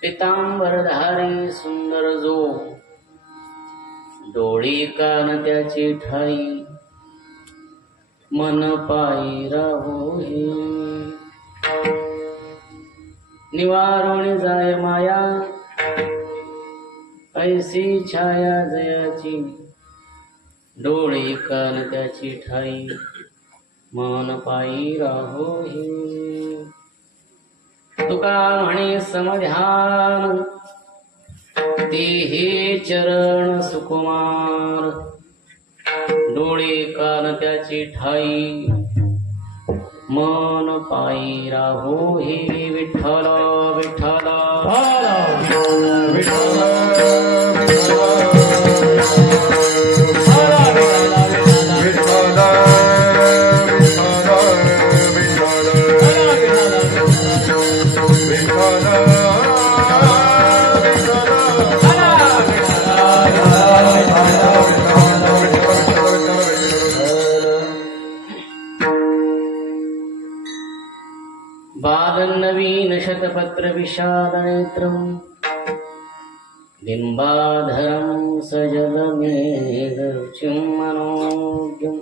पितांबरधारी सुंदर जो डोळी कान त्याची ठाई मन पायी राहोई निवारोणी जाय माया ऐसी छाया जयाची डोळी कान त्याची ठाई मन पायी राहोई तुका म्हणे समध्यान तेहे चरण सुकुमार डोळे कान त्याची ठाई मन पायी राहो हे विठ्ठल विठ्ठल बालनवीन शतपत्र विशालनेत्रं बिम्बाधरं सजलमेघरुचिं मनोज्ञं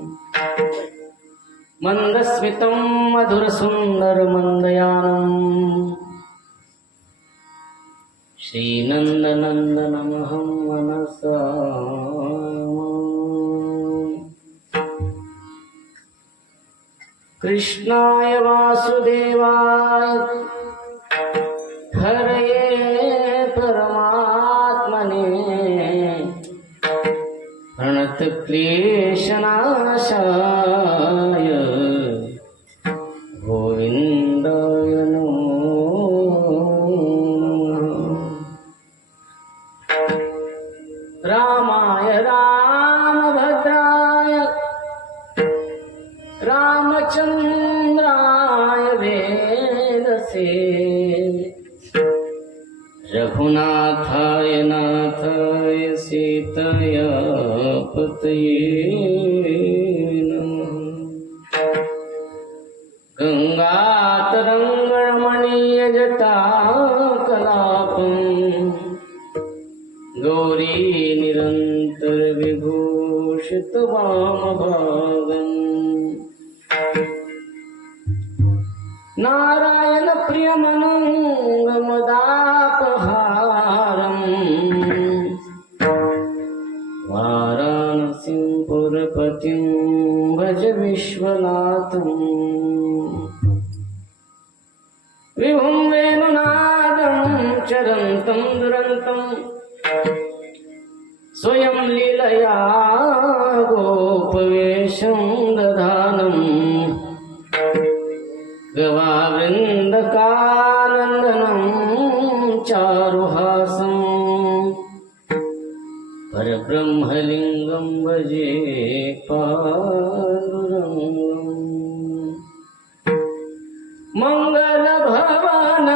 मन्दस्मितं मधुरसुन्दरमन्दयानं श्रीनन्दनन्दनमहं मनसा कृष्णाय वासुदेवाय हरये परमात्मने प्रणतक्लेशनाशाय गोविन्दाय नमो रामाय रामभद्राय रामचन्द्राय वेदसे रघुनाथाय नाथाय सीतया पतये नमः गंगातरङ्गरमणीयजटाकलापं गौरी निरन्तर विभूषित वामभागम् नारायण प्रियमनङ्गमदापहारम् वाराणसीं पुरपतिं भज विश्वनाथम् विभुं वेणुनादं चरन्तं दुरन्तं स्वयं लीलया गोपवेशं दधानम् गवावृन्दकानन्दनं चारुहासं परब्रह्मलिङ्गं भजे पाण्डुरङ्गम् मङ्गलभवन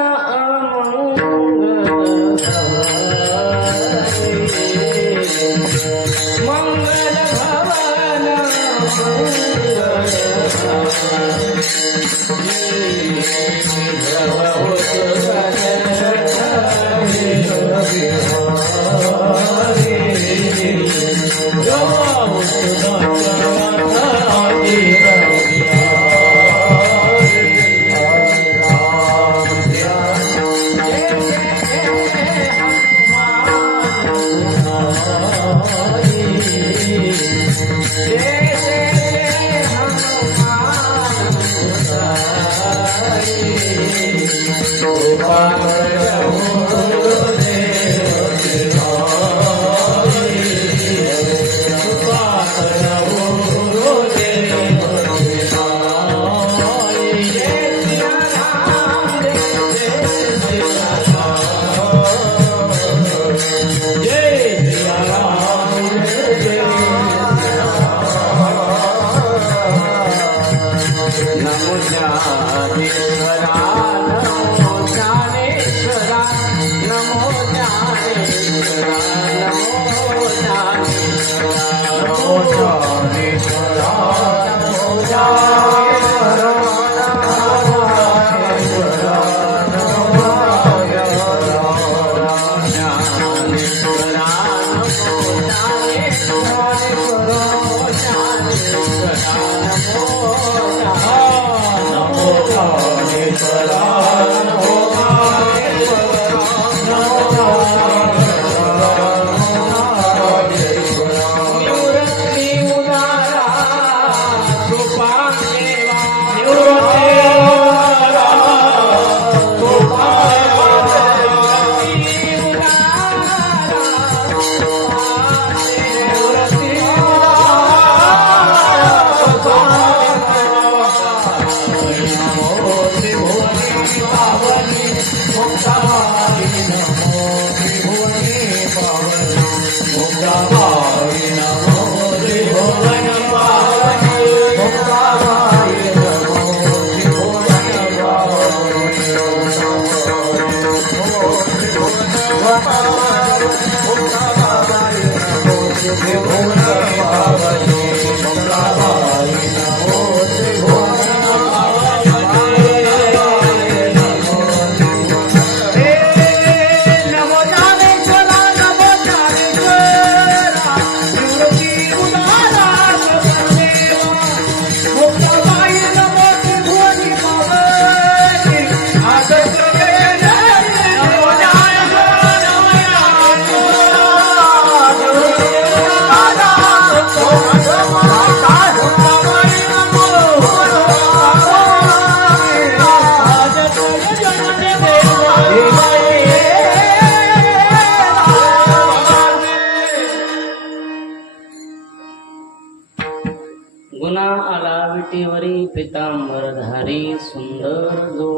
गुना आला विटेवरी पितांबरधारी सुंदर जो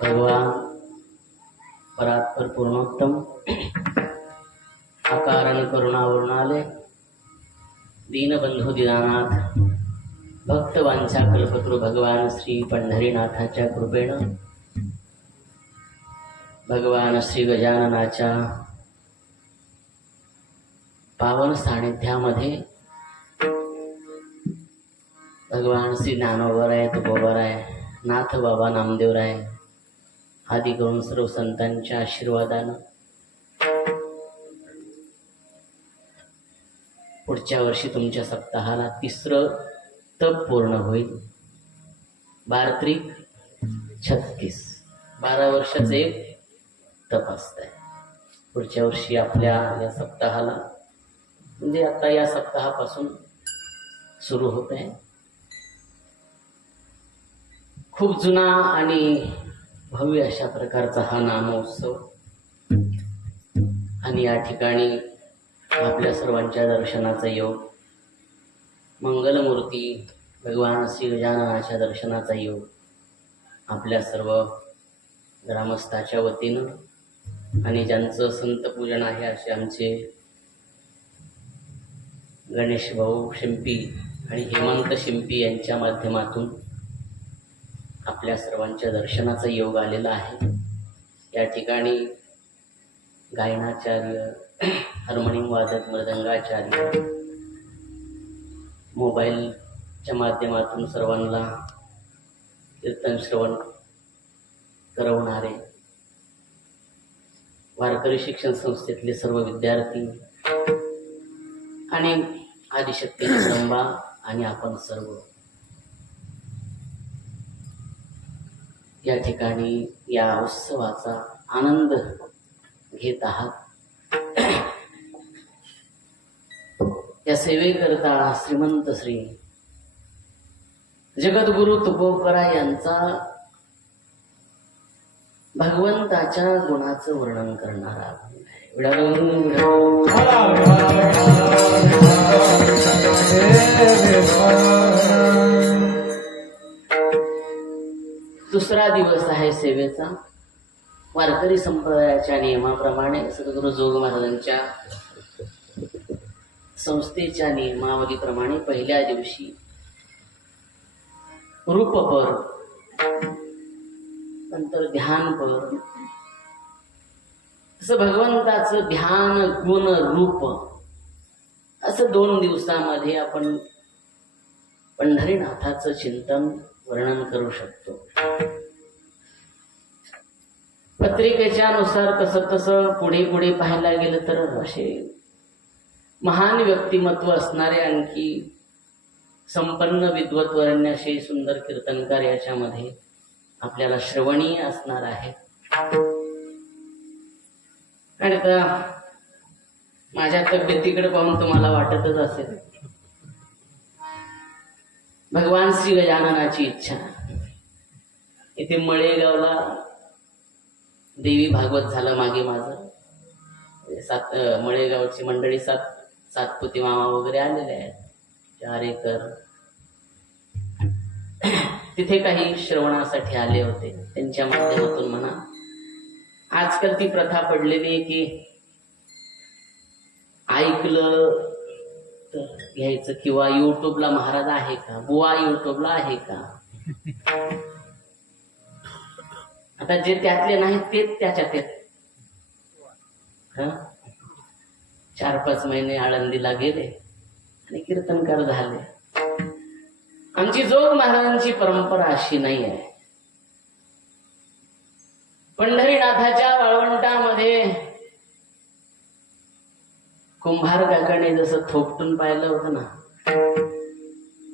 भगवान परात्पर पूर्णोत्तम अकारण करुणावरून आले दीनबंधू दीनानाथ भक्तवांचा कल्पतरू भगवान श्री पंढरीनाथाच्या कृपेनं भगवान श्री गजाननाच्या पावन सानिध्यामध्ये भगवान श्री ज्ञानोबराय तुकोबराय नाथ बाबा नामदेवराय आदी करून सर्व संतांच्या आशीर्वादानं पुढच्या वर्षी तुमच्या सप्ताहाला 3रं तप पूर्ण होईल. 12-36 12 वर्षाचं एक तप असतंय. पुढच्या वर्षी आपल्या या सप्ताहाला म्हणजे आता या सप्ताहापासून सुरू होत आहे. खूप जुना आणि भव्य अशा प्रकारचा हा नामोत्सव आणि या ठिकाणी आपल्या सर्वांच्या दर्शनाचा योग, मंगलमूर्ती भगवान श्री गजाननाच्या दर्शनाचा योग आपल्या सर्व ग्रामस्थाच्या वतीनं आणि ज्यांचं संतपूजन आहे असे आमचे गणेश भाऊ शिंपी आणि हेमंत शिंपी यांच्या माध्यमातून आपल्या सर्वांच्या दर्शनाचा योग आलेला आहे. या ठिकाणी गायनाचार्य, हार्मोनियम वादक, मृदंगाचार्य, मोबाईलच्या माध्यमातून सर्वांना कीर्तन श्रवण करवणारे वारकरी शिक्षण संस्थेतले सर्व विद्यार्थी आणि आदिशक्ती जगदंबा आणि आपण सर्व या ठिकाणी या उत्सवाचा आनंद घेत आहात. या सेवेकरता श्रीमंत श्री जगद्गुरु तुकोबरा यांचा भगवंताच्या गुणाचं वर्णन करणारा दुसरा दिवस आहे सेवेचा. वारकरी संप्रदायाच्या नियमाप्रमाणे सद्गुरु जोग महाराजांच्या संस्थेच्या नियमावलीप्रमाणे पहिल्या दिवशी रूपपर, नंतर ध्यानपर, असं भगवंताचं ध्यान गुण रूप असं 2 दिवसामध्ये आपण पंढरीनाथाचं चिंतन वर्णन करू शकतो. पत्रिकेच्या नुसार तसं पुढे पुढे पाहायला गेलं तर असे महान व्यक्तिमत्व असणारे आणखी संपन्न विद्वत्वरण्य असे सुंदर कीर्तनकार याच्यामध्ये आपल्याला श्रवणीय असणार आहे. आणि आता माझ्या तब्येतीकडे पाहून तुम्हाला वाटतच असेल भगवान श्री गजाननाची इच्छा. इथे मळेगावला देवी भागवत झालं मागे माझं. मळेगावची मंडळी सातपुती मामा वगैरे आलेले आहेत, 4 एकर. तिथे काही श्रवणासाठी आले होते. त्यांच्या माध्यमातून म्हणा आजकाल ती प्रथा पडलेली आहे की ऐकलं तर घ्यायचं किंवा युट्यूबला महाराज आहे का, बुवा युट्यूबला आहे का. आता जे त्यातले नाहीत तेच त्याच्यात येत. 4-5 महिने आळंदीला गेले आणि कीर्तनकार झाले. आमची जोग महाराजांची परंपरा अशी नाही आहे. पंढरीनाथाच्या वाळवंटामध्ये कुंभार काकाने जसं थोपटून पाहिलं होतं ना,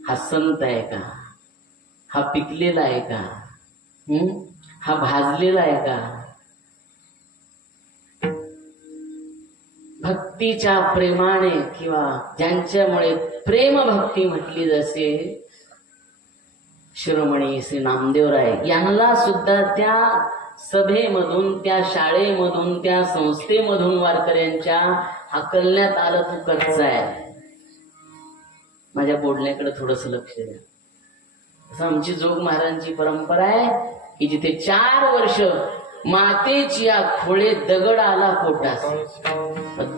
हा संत आहे का, हा पिकलेला आहे का, हा भाजलेला आहे का, भक्तीच्या प्रेमाने किंवा ज्यांच्यामुळे प्रेम भक्ती म्हटली जसे शिरोमणी श्री नामदेवराय यांना सुद्धा त्या सभेमधून, त्या शाळेमधून, त्या संस्थेमधून वारकऱ्यांच्या हाकलण्यात आलं. तू कच्चा आहे. माझ्या बोलण्याकडे थोडस लक्ष द्या. असं आमची जोग महाराजांची परंपरा आहे की जिथे 4 वर्ष मातेची या खोळे दगड आला पोटास,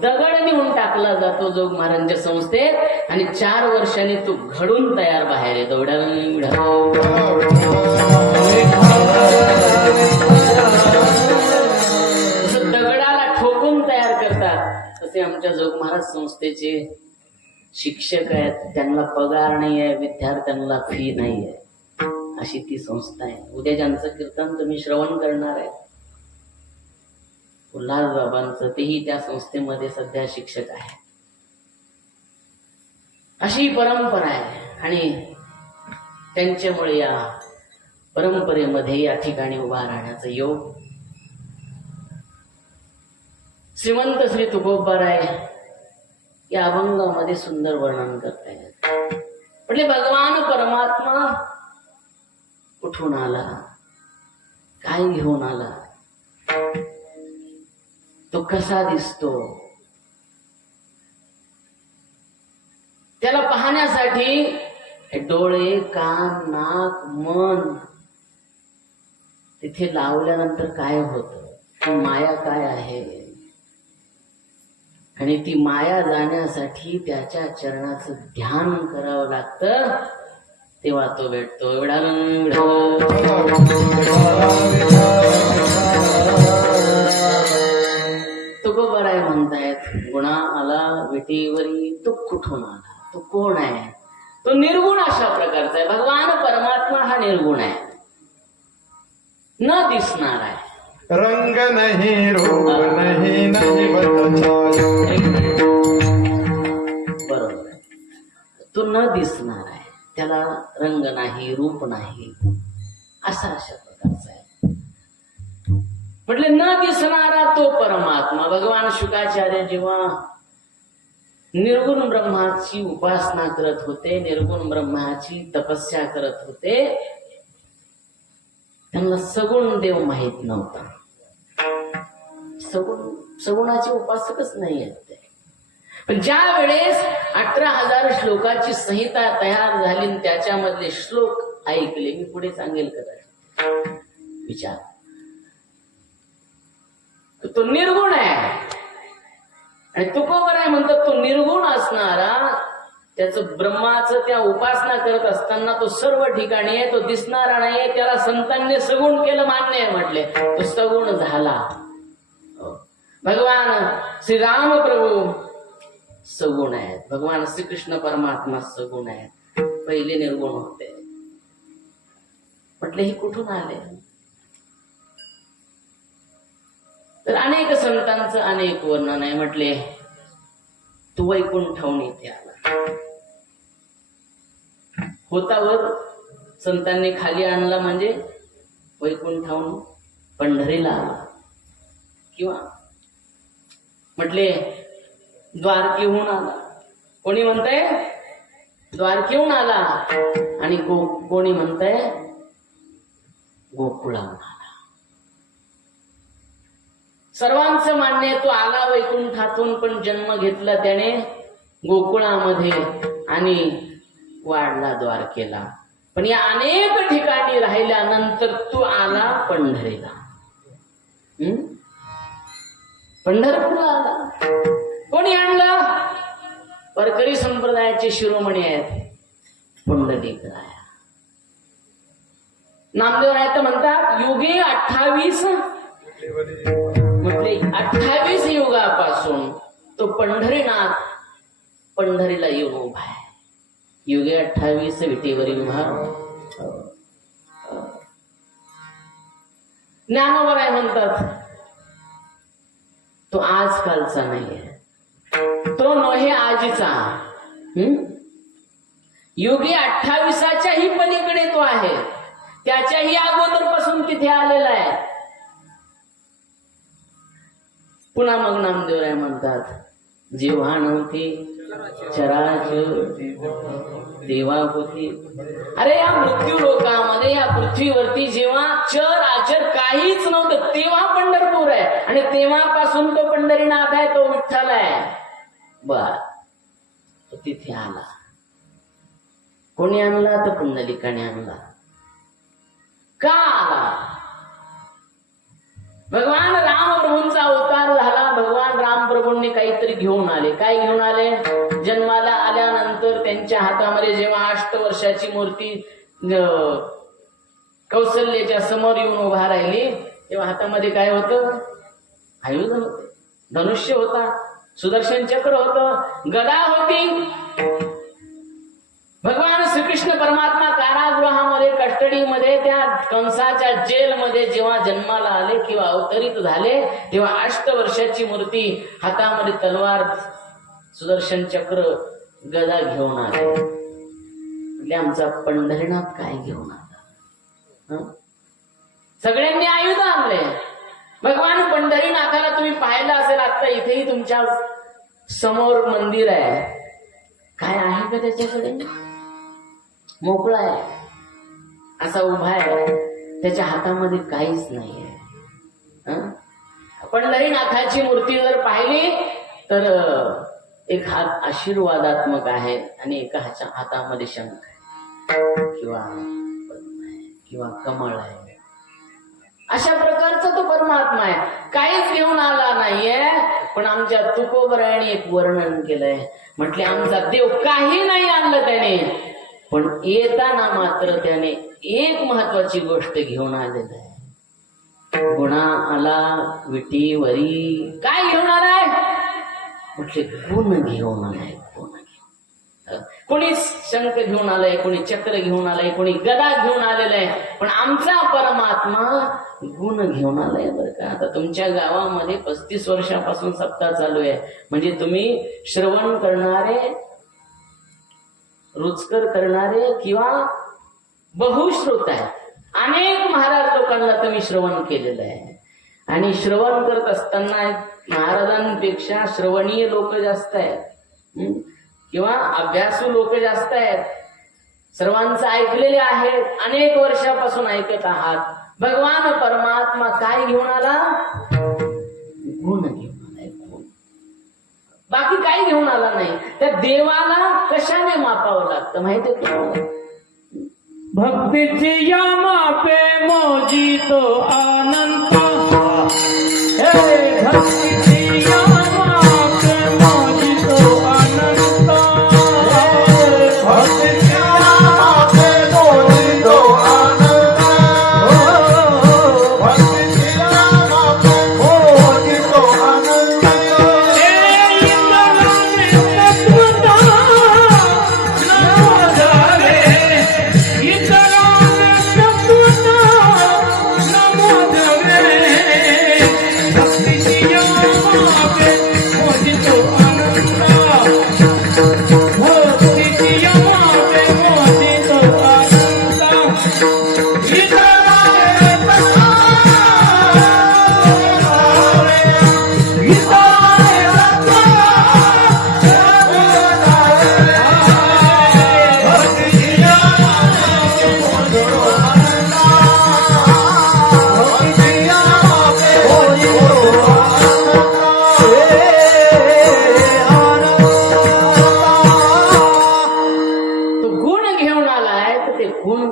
दगड नेऊन टाकला जातो जोग महाराजांच्या संस्थेत आणि 4 वर्षांनी तो घडून तयार बाहेर येतो. जसं दगडाला ठोकून तयार करतात तसे आमच्या जोग महाराज संस्थेचे शिक्षक आहेत. त्यांना पगार नाही आहे, विद्यार्थ्यांना फी नाही आहे, अशी ती संस्था आहे. उद्या ज्यांचं कीर्तन तुम्ही श्रवण करणार आहे उल्हास बाबांचं, तेही त्या संस्थेमध्ये सध्या शिक्षक आहे. अशी परंपरा आहे आणि त्यांच्यामुळे या परंपरेमध्ये या ठिकाणी उभा राहण्याचा योग श्रीमंत श्री तुकोबाराय या अभंगामध्ये सुंदर वर्णन करतायत. म्हटले भगवान परमात्मा कुठून आला, काय घेऊन आला, तो कसा दिसतो, त्याला पाहण्यासाठी डोळे, कान, नाक, मन तिथे लावल्यानंतर काय होतं, माया काय आहे, आणि ती माया जाण्यासाठी त्याच्या चरणाचं ध्यान करावं लागतं, तेव्हा तो भेटतो. एवढा तुकोबाराय म्हणतायत, गुणा आला विटीवरी, तो कुठून आला, तो कोण आहे, तो निर्गुण अशा प्रकारचा आहे. भगवान परमात्मा हा निर्गुण आहे, न दिसणार आहे. रंग नहीं रूप नहीं नहीं बरोबर, तो न दिसणार आहे, त्याला रंग नाही, रूप नाही, अशा प्रकारचा आहे. म्हटले न दिसणारा तो परमात्मा. भगवान शुकाचार्य जेव्हा निर्गुण ब्रह्माची उपासना करत होते, निर्गुण ब्रह्माची तपस्या करत होते, त्यांना सगुण देव माहित नव्हता. सगुणाचे उपासकच नाही आहेत ते. पण ज्या वेळेस 18,000 श्लोकाची संहिता तयार झाली, त्याच्यामधले श्लोक ऐकले, मी पुढे सांगेल कदाचित, विचार, तो निर्गुण आहे. आणि तुकोबाराय म्हणतात तो निर्गुण असणारा, त्याचं ब्रह्माचं त्या उपासना करत असताना तो सर्व ठिकाणी आहे, तो दिसणारा नाहीये, त्याला संतांनी सगुण केलं, मान्य आहे. म्हटले तो सगुण झाला. भगवान श्रीराम प्रभू सगुण आहेत, भगवान श्रीकृष्ण परमात्मा सगुण आहेत, पहिले निर्गुण होते. म्हटले हे कुठून आले, तर अनेक संतांचं अनेक वर्णन आहे. म्हटले तू वैकुंठाहून इथे आला, होतावर संतांनी खाली आणला म्हणजे वैकुंठाहून पंढरीला आला, किंवा म्हटले द्वारकेहून आला. कोणी म्हणतंय द्वारकेहून आला, आणि कोणी म्हणतंय गोकुळाहून आला. सर्वांचं मान्य तो आला वैकुंठातून, पण जन्म घेतला त्याने गोकुळामध्ये आणि वाढला द्वारकेला. पण या अनेक ठिकाणी राहिल्यानंतर तू आला पंढरीला, पंढरपूरला आला. कोणी आणलं, वारकरी संप्रदायाचे शिरोमणी आहेत पुंडलिकराय. नामदेवराय तर म्हणतात युगे 28, म्हटले 28 युगापासून तो पंढरीनाथ पंढरीला येऊन उभा आहे. युगे 28 विटेवरी उभा. ज्ञानोबा काय म्हणतात, तो आजकालचा नाहीये, तो नव्हे आजीचा. युगे 28च्याही पलीकडे तो आहे, त्याच्याही अगोदरपासून तिथे आलेला आहे. पुन्हा मग नामदेवराय म्हणतात, जेव्हा नव्हती चराचर तेव्हा होती. अरे या मृत्यू लोकामध्ये, या पृथ्वीवरती जेव्हा चर आचर काहीच नव्हतं तेव्हा पंढरपूर आहे, आणि तेव्हापासून तो पंढरीनाथ आहे, तो विठ्ठल आहे. बर, तो तिथे आला. कोणी आणला? तर पुंडलिकाने आणला. का आला? भगवान राम प्रभूंचा अवतार झाला. भगवान राम प्रभूंनी काहीतरी घेऊन आले. काय घेऊन आले? जन्माला आल्यानंतर त्यांच्या हातामध्ये जेव्हा 8 वर्षाची मूर्ती कौशल्याच्या समोर येऊन उभा राहिली, तेव्हा हातामध्ये काय होतं? आयुध होते, धनुष्य होता, सुदर्शन चक्र होतं, गदा होती. भगवान श्रीकृष्ण परमात्मा कारागृहामध्ये, कस्टडीमध्ये, त्या कंसाच्या जेलमध्ये जेव्हा जन्माला आले किंवा अवतरित झाले, तेव्हा 8 वर्षाची मूर्ती, हातामध्ये तलवार, सुदर्शन चक्र, गदा घेऊन आले. म्हणजे आमचा पंढरीनाथ काय घेऊन आला? सगळ्यांनी आयुध आणले. भगवान पंढरीनाथाला तुम्ही पाहिलं असेल, आता इथेही तुमच्या समोर मंदिर आहे. काय आहे का त्याच्याकडे? मोकळा आहे, असा उभा आहे, त्याच्या हातामध्ये काहीच नाहीये. पंढरीनाथाची मूर्ती जर पाहिली तर एक हात आशीर्वादात्मक आहे आणि एका हातामध्ये शंख आहे किंवा पद्म आहे किंवा कमळ आहे. अशा प्रकारचा तो परमात्मा आहे. काहीच घेऊन आला नाहीये. पण आमच्या तुकोबरायाने एक वर्णन केलंय, म्हटले आमचा देव काही नाही आणलं त्याने, पण येताना मात्र त्याने एक महत्वाची गोष्ट घेऊन आलेलं आहे. गुणा आला विटीवरी. काय घेऊन आलाय? म्हटले गुण घेऊन आलाय. गुण घेऊन. कोणी शंख घेऊन आलाय, कोणी चक्र घेऊन आलाय, कोणी गदा घेऊन आलेलं आहे, पण आमचा परमात्मा गुण घेऊन आलाय. बरं का, आता तुमच्या गावामध्ये 35 वर्षापासून सप्ताह चालू आहे, म्हणजे तुम्ही श्रवण करणारे, रुचकर करणारे किंवा बहुश्रुत आहे. अनेक महाराज लोकांना तुम्ही श्रवण केलेलं आहे, आणि श्रवण करत असताना महाराजांपेक्षा श्रवणीय लोक जास्त आहेत किंवा अभ्यासू लोक जास्त आहेत. सर्वांचं ऐकलेले आहेत, अनेक वर्षापासून ऐकत आहात. भगवान परमात्मा काय घेऊन आला? गुण घेऊन आलाय. गुण, बाकी काही घेऊन आला नाही. त्या देवाला कशाने मापावं लागतं माहितीये तुम्हाला? भक्तीची या मापे मोजी तो अनंत. भक्तीची या मापे मोजी तो अनंत. भक्तीची या मापे मोजी तो अनंत. भक्तीची या मापे मोजी तो अनंत.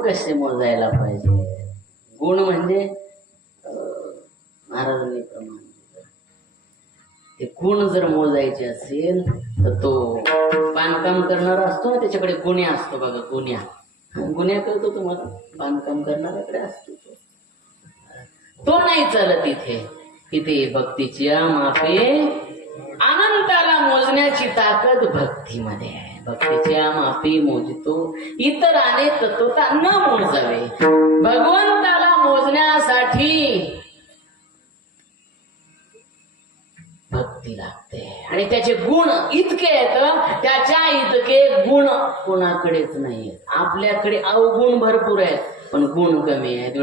कसे मोजायला पाहिजे? गुण म्हणजे महाराजांनी प्रमाण ते गुण जर मोजायचे असेल तर तो बांधकाम करणारा असतो ना, त्याच्याकडे गुन्ह्या असतो बघा. गुन्ह्या करतो तुम्हाला बांधकाम करणाऱ्याकडे असतो तो नाही चालत. इथे भक्तीच्या मापे अनंताला मोजण्याची ताकद भक्तीमध्ये आहे. भक्तीच्या मापी मोजतो इतराने तत्वता न मोजावे. भगवंताला मोजण्यासाठी भक्ती लागते आणि त्याचे गुण इतके आहेत, त्याच्या इतके गुण कोणाकडेच नाहीयेत. आपल्याकडे अवगुण भरपूर आहेत पण गुण कमी आहेत.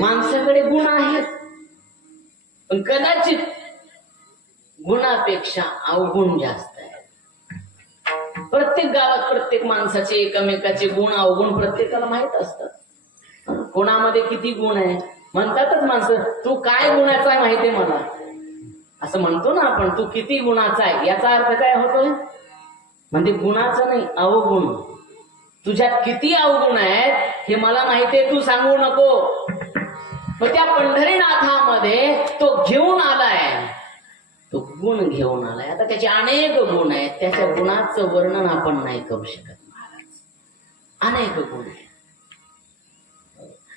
माणसाकडे गुण आहेत पण कदाचित गुणापेक्षा अवगुण जास्त आहे. प्रत्येक गावात प्रत्येक माणसाचे एकमेकाचे गुण अवगुण प्रत्येकाला माहित असतात. कोणामध्ये किती गुण आहे म्हणतातच माणसं, तू काय गुणाचा आहे माहितीये मला, असं म्हणतो ना आपण, तू किती गुणाचा आहे. याचा अर्थ काय होतोय, म्हणजे गुणाचा नाही अवगुण. तुझ्यात किती अवगुण आहेत हे मला माहितीये, तू सांगू नको. मग त्या पंढरीनाथामध्ये तो घेऊन आलाय, तो गुण घेऊन आलाय. आता त्याचे अनेक गुण आहेत, त्याच्या गुणाचं वर्णन आपण नाही करू शकत महाराज. अनेक गुण आहेत,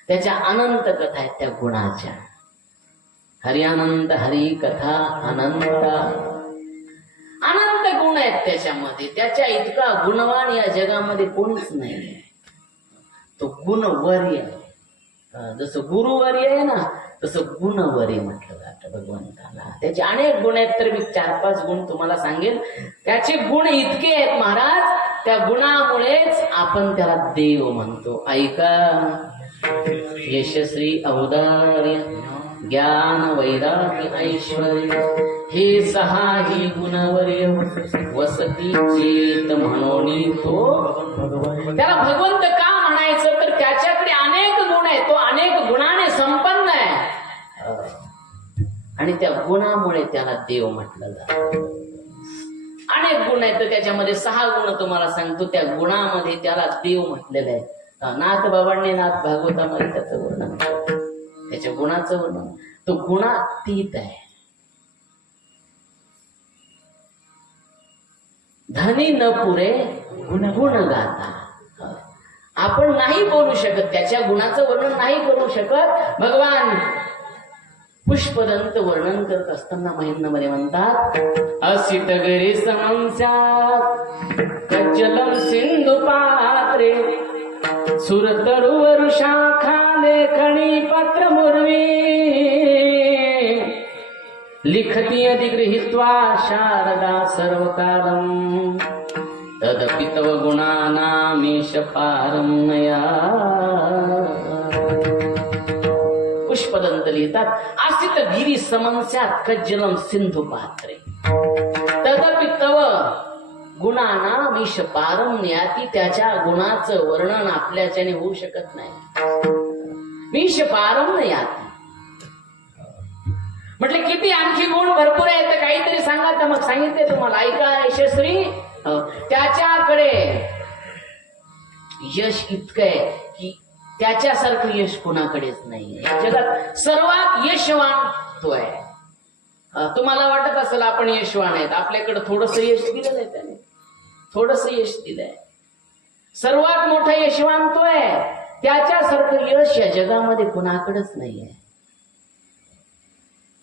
त्याच्या अनंत कथा आहेत त्या गुणाच्या. हरी अनंत, हरी कथा अनंत, अनंत गुण आहेत त्याच्यामध्ये. त्याच्या इतका गुणवान या जगामध्ये कोणीच नाही आहे. तो गुणवर्य आहे. जसं गुरुवर्य आहे ना तसं गुणवर्य म्हटलं जातं भगवंताला. त्याचे अनेक गुण आहेत, तर मी 4-5 गुण तुम्हाला सांगेन. त्याचे गुण इतके आहेत महाराज, त्या गुणामुळेच आपण त्याला देव म्हणतो. ऐका, यशस्वी औदार्य ज्ञान वैराग्य ऐश्वर्य हे 6 गुणवर्य वसती चेत म्हणून तो. त्याला भगवंत का म्हणायचं, तर त्याच्याकडे अनेक गुण आहेत, तो अनेक गुणाने संपन्न आहे आणि त्या गुणामुळे त्याला देव म्हटलं जातं. अनेक गुण आहेत, तर त्याच्यामध्ये 6 गुण तुम्हाला सांगतो. त्या गुणामध्ये त्याला देव म्हटलेलं आहे. नाथ बाबांनी नाथ भागवतामध्ये त्याचं वर्णन, त्याच्या गुणाचं वर्णन. तो गुणातीत आहे. धनी न पुरे गुण गाता. आपण नाही बोलू शकत, त्याच्या गुणाचं वर्णन नाही करू शकत. भगवान पुष्पदंत वर्णन करत असताना महेंद्रमध्ये म्हणतात, असित गरी समंस्यात कज्जलम सिंधू पात्रे सुरतरुवर शाखा लेखणी पत्र मुर्वी लिखती अधिगृहीत्वा शारदा सर्वकालम तदपि तव गुणानामीश पारमया. पुष्पदंत लिहितात, आसित गिरी समंस्यात कज्जलम सिंधू पात्रे तदपि तव गुणानामीश पारम्याती. त्याच्या गुणाचं वर्णन आपल्याच्याने होऊ शकत नाही. मीश पारम्याती म्हटले किती आणखी गुण भरपूर आहेत, तर काहीतरी सांगा. तर मग सांगितले तुम्हाला. ऐका यशस्वी, त्याच्याकडे यश इतकं आहे की त्याच्यासारखं यश कोणाकडेच नाही. या जगात सर्वात यशवान तो आहे. तुम्हाला वाटत असेल आपण यशवान आहेत, आपल्याकडे थोडस यश दिलेलं आहे त्याने, थोडस यश दिलंय. सर्वात मोठा यशवान तो आहे. त्याच्यासारखं यश या जगामध्ये कुणाकडेच नाहीये.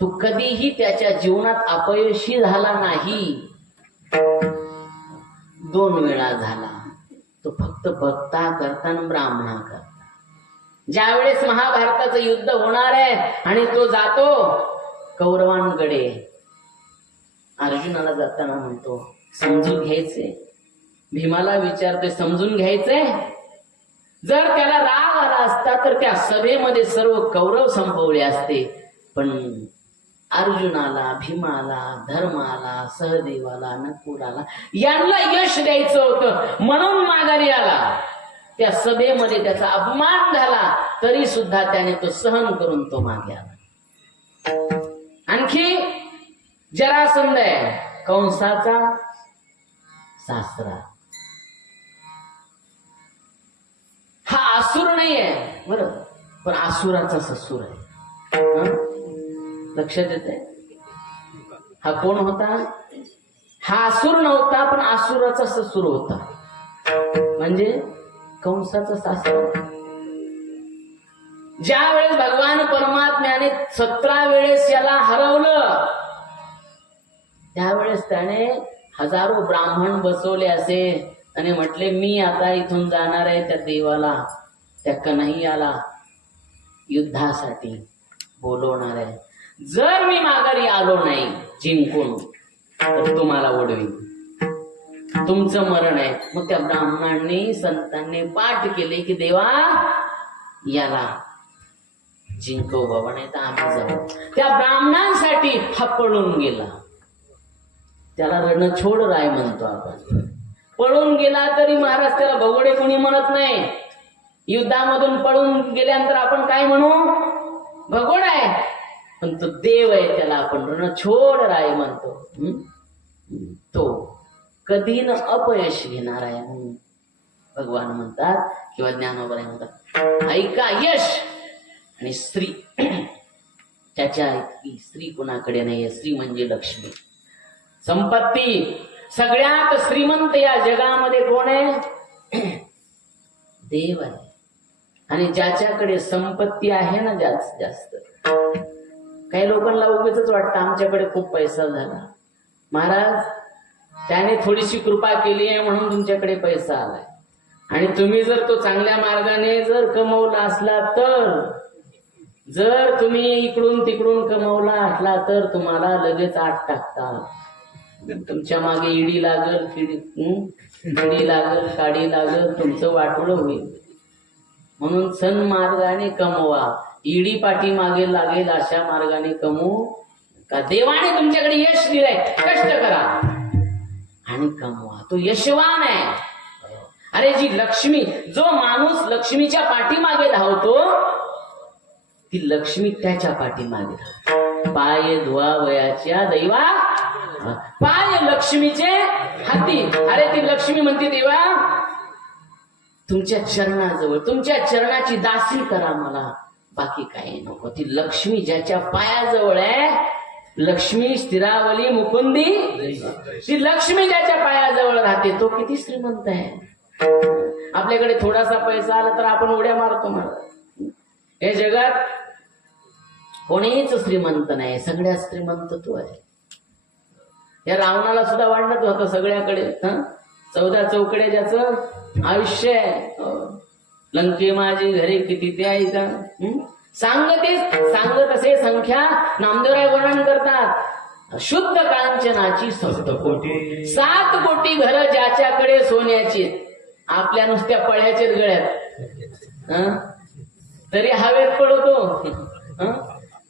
तो कधीही त्याच्या जीवनात अपयशी झाला नाही. 2 वेळा झाला. तो फक्त भक्ता करता आणि ब्राह्मणा करता. ज्या वेळेस महाभारताचं युद्ध होणार आहे आणि तो जातो कौरवांकडे, अर्जुनाला जाताना म्हणतो समजून घ्यायचे. भीमाला विचारते समजून घ्यायचंय. जर त्याला राग आला असता तर त्या सभेमध्ये सर्व कौरव संपवले असते, पण अर्जुनाला, भीमाला, धर्माला, सहदेवाला, नकुलाला यांना यश द्यायचं होतं म्हणून माघारी आला. त्या सभेमध्ये त्याचा अपमान झाला तरी सुद्धा त्याने तो सहन करून तो मागे आला. आणखी जरासंध आहे, कंसाचा सासरा. हा आसुर नाहीये बरं, पण आसुराचा ससूर आहे. लक्षात येते. हा कोण होता? हा आसुर नव्हता, पण आसुराचा ससूर होता. म्हणजे कंसाचा सासरा. ज्या वेळेस भगवान परमात्म्याने 17 वेळेस याला हरवलं, त्यावेळेस त्याने हजारो ब्राह्मण बसवले असे आणि म्हटले, मी आता इथून जाणार आहे त्या देवाला, त्या कन्हैयाला युद्धासाठी बोलवणार आहे. जर मी माघारी आलो नाही जिंकून तर तुम्हाला उडवीन, तुमचं मरण आहे. मग त्या ब्राह्मणांनी संतांनी पाठ केले की देवा याला जिंकव बाबा, नाही तर आम्ही जाऊ. त्या ब्राह्मणांसाठी हा पळून गेला. त्याला रणछोड राय म्हणतो आपण. पळून गेला तरी महाराज त्याला भगोडे कोणी म्हणत नाही. युद्धामधून पळून गेल्यानंतर आपण काय म्हणू, भगोडा आहे. पण तो देव आहे, त्याला आपण रणछोड राय म्हणतो. तो कधी न अपयश घेणार आहे म्हणून भगवान म्हणतात किंवा ज्ञानोबराय म्हणतात, ऐका यश आणि स्त्री. त्याच्या स्त्री कुणाकडे नाहीये. स्त्री म्हणजे लक्ष्मी, संपत्ती. सगळ्यात श्रीमंत या जगामध्ये कोण आहे, देव आहे. आणि ज्याच्याकडे संपत्ती आहे ना जास्त जास्त, काही लोकांना उगीच वाटतं आमच्याकडे खूप पैसा झाला, महाराज त्याने थोडीशी कृपा केली आहे म्हणून तुमच्याकडे पैसा आलाय. आणि तुम्ही जर तो चांगल्या मार्गाने जर कमवला असला तर, जर तुम्ही इकडून तिकडून कमवला असला तर तुम्हाला लगेच आत टाकतात. तुमच्या मागे ईडी लागल, ईडी लागल, काडी लागल, तुमचं वाटोळं होईल. म्हणून सन्मार्गाने कमवा. ईडी पाठी मागे लागेल अशा मार्गाने कमवू का. देवाने तुमच्याकडे यश दिलंय, कष्ट करा आणि कमवा. तो यशवान आहे. अरे जी लक्ष्मी, जो माणूस लक्ष्मीच्या पाठीमागे धावतो ती लक्ष्मी त्याच्या पाठीमागे धावतो. पाय धुवावयाच्या दैवा पाय लक्ष्मीचे हाती. अरे ती लक्ष्मी म्हणते, देवा तुमच्या चरणाजवळ, तुमच्या चरणाची दासी करा मला, बाकी काही नको. ती लक्ष्मी ज्याच्या पायाजवळ आहे, लक्ष्मी स्थिरावली मुकुंदी, ती लक्ष्मी ज्याच्या पायाजवळ राहते तो किती श्रीमंत आहे. आपल्याकडे थोडासा पैसा आला तर आपण उड्या मारतो. मला या जगात कोणीच श्रीमंत नाही, सगळ्यात श्रीमंत तो आहे. या रावणाला सुद्धा वाढत होतं सगळ्याकडे. 14 चौकडे ज्याचं आयुष्य आहे. लंके माझी घरे किती ते आहे का, सांगत असे संख्या नामदेवराय वर्णन करतात. शुद्ध कांचनाची 7 कोटी, 7 कोटी घर ज्याच्याकडे सोन्याची, आपल्या नुसत्या पळ्याचे गळ्यात, तरी हवेत पडतो.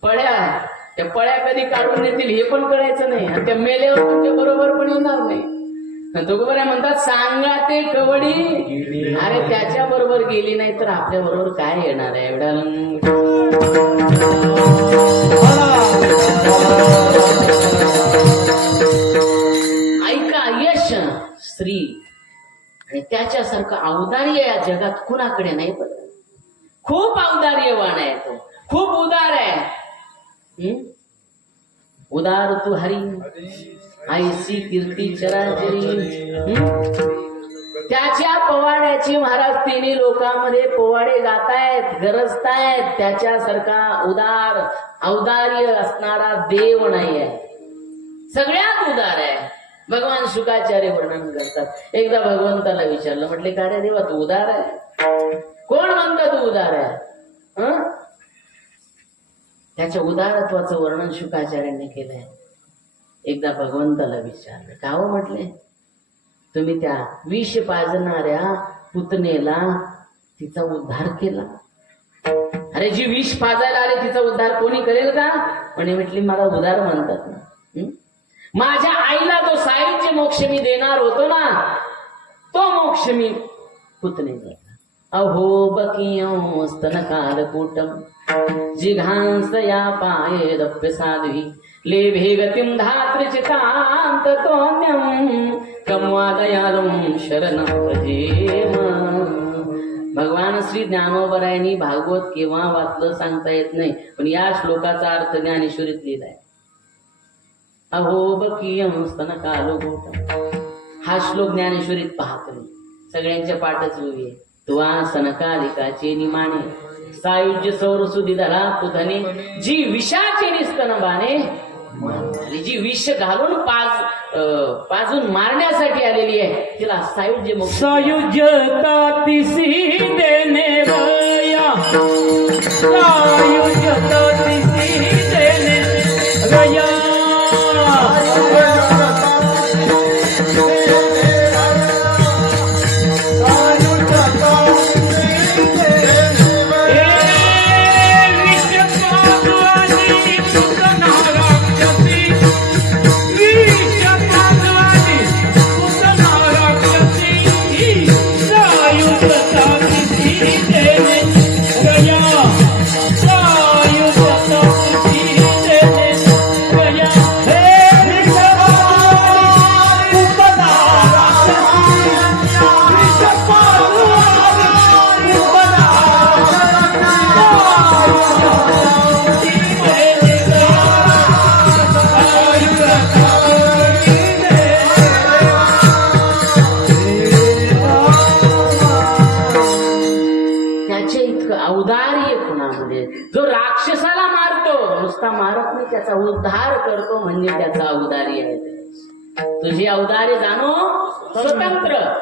पळ्या, त्या पळ्या कधी काढून नेतील हे पण कळायचं नाही. आणि त्या मेल्यावर तुमच्या बरोबर पण येणार नाही. तुकोबराय म्हणतात, सांगा ते कवडी, अरे त्याच्या बरोबर गेली नाही तर आपल्या बरोबर काय येणार आहे. एवढ्या ऐका यश, स्त्री आणि त्याच्यासारखं औदार्य या जगात कुणाकडे नाही. पण खूप औदार्यवान आहे तो, खूप उदार आहे. उदार तू हरी ऐसी कीर्ती चराचरी. त्याच्या पोवाड्याची महाराज तिन्ही लोकांमध्ये पोवाडे गातायत, गरजतायत. त्याच्यासारखा उदार औदार्य असणारा देव नाही आहे. सगळ्यात उदार आहे. भगवान शुकाचार्य वर्णन करतात. एकदा भगवंताला विचारलं, म्हटले का रे देवा तू उदार आहे? कोण म्हणतं तू उदार आहे? त्याच्या उदारत्वाचं वर्णन शुकाचार्यांनी केलंय. एकदा भगवंताला विचारलं, का हो म्हटले तुम्ही त्या विष पाजणाऱ्या पुतनेला तिचा उद्धार केला? अरे जी विष पाजायला आले तिचा उद्धार कोणी करेल का? म्हटली मला उद्धार म्हणतात ना. माझ्या आईला तो सायुज्य मोक्ष मी देणार होतो ना, तो मोक्ष मी पुतने दिला. अहो बकियो स्तन कालकूटम जिघांसया पाये दप्य साध्वी लेभे गतिम धात्रिचितांत तोन्यम कमवा दयालुम शरण भजेम. भगवान श्री ज्ञानोबरायांनी भागवत केव्हा वाचलं सांगता येत नाही, पण या श्लोकाचा अर्थ ज्ञानेश्वरीत लिहिलाय. अहो बकियम स्तन कालकूटम. हा श्लोक ज्ञानेश्वरीत पाहतो, सगळ्यांच्या पाठच उभी आहे. तुवा सनकालिकाचे निमाणे सायुज्य सौरसुदी धरा पुधने जी विषाचे निस्तन बाणे जी विष घालून पाजून मारण्यासाठी आलेली आहे तिला सायुज्य मुक्त सायुज्यता तिसी देने वया सायुज्यता तिसी देने वया औदार्य कुणामध्ये जो राक्षसाला मारतो नुसता मारत नाही त्याचा उद्धार करतो म्हणजे त्याचा औदार्य आहे तुझी औदार्य जाणो स्वतंत्र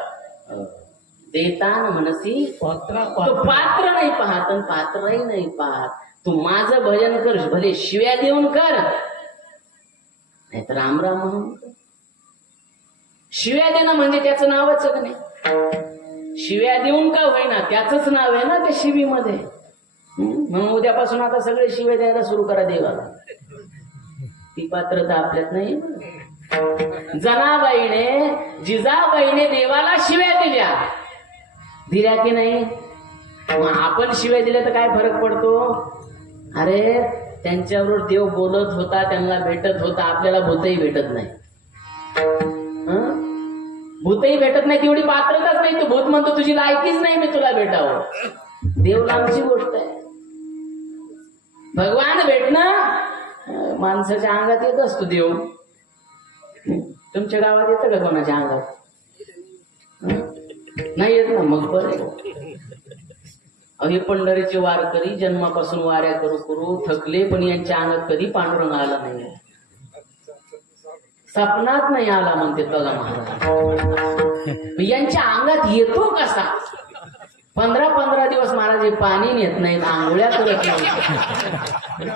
देतान म्हणसी तो पात्र नाही पाहत आणि पात्रही नाही पाहत तू माझं भजन कर भले शिव्या देऊन कर नाही तर राम राम म्हणून शिव्या देणं म्हणजे त्याचं नावच नाही शिव्या देऊन का होईना त्याच नाव आहे ना त्या शिवीमध्ये म्हणून उद्यापासून आता सगळे शिव्या द्यायला सुरू करा देवाला ती पात्रता आपल्यात नाही जिजाबाईने देवाला शिव्या दिल्या की नाही मग आपण शिव्या दिल्या तर काय फरक पडतो अरे त्यांच्याबरोबर देव बोलत होता त्यांना भेटत होता आपल्याला भूतही भेटत नाही भूतही भेटत नाही तेवढी पात्रताच नाही तो भूत म्हणतो तुझी लायकीच नाही मी तुला भेटावं देव लांबची गोष्ट आहे भगवान भेटणं माणसाच्या अंगात येत असतो देव तुमच्या गावात येतं का कोणाच्या अंगात नाही येत ना मग बरं हे पंढरीचे वारकरी जन्मापासून वाऱ्या करू करू थकले पण यांच्या अंगात कधी पांडुरंग आला नाही सपनात नाही आला म्हणते बघा महाराज यांच्या अंगात येतो कसा 15 दिवस महाराज हे पाणी नेत नाहीत आंघोळ्या करत नाही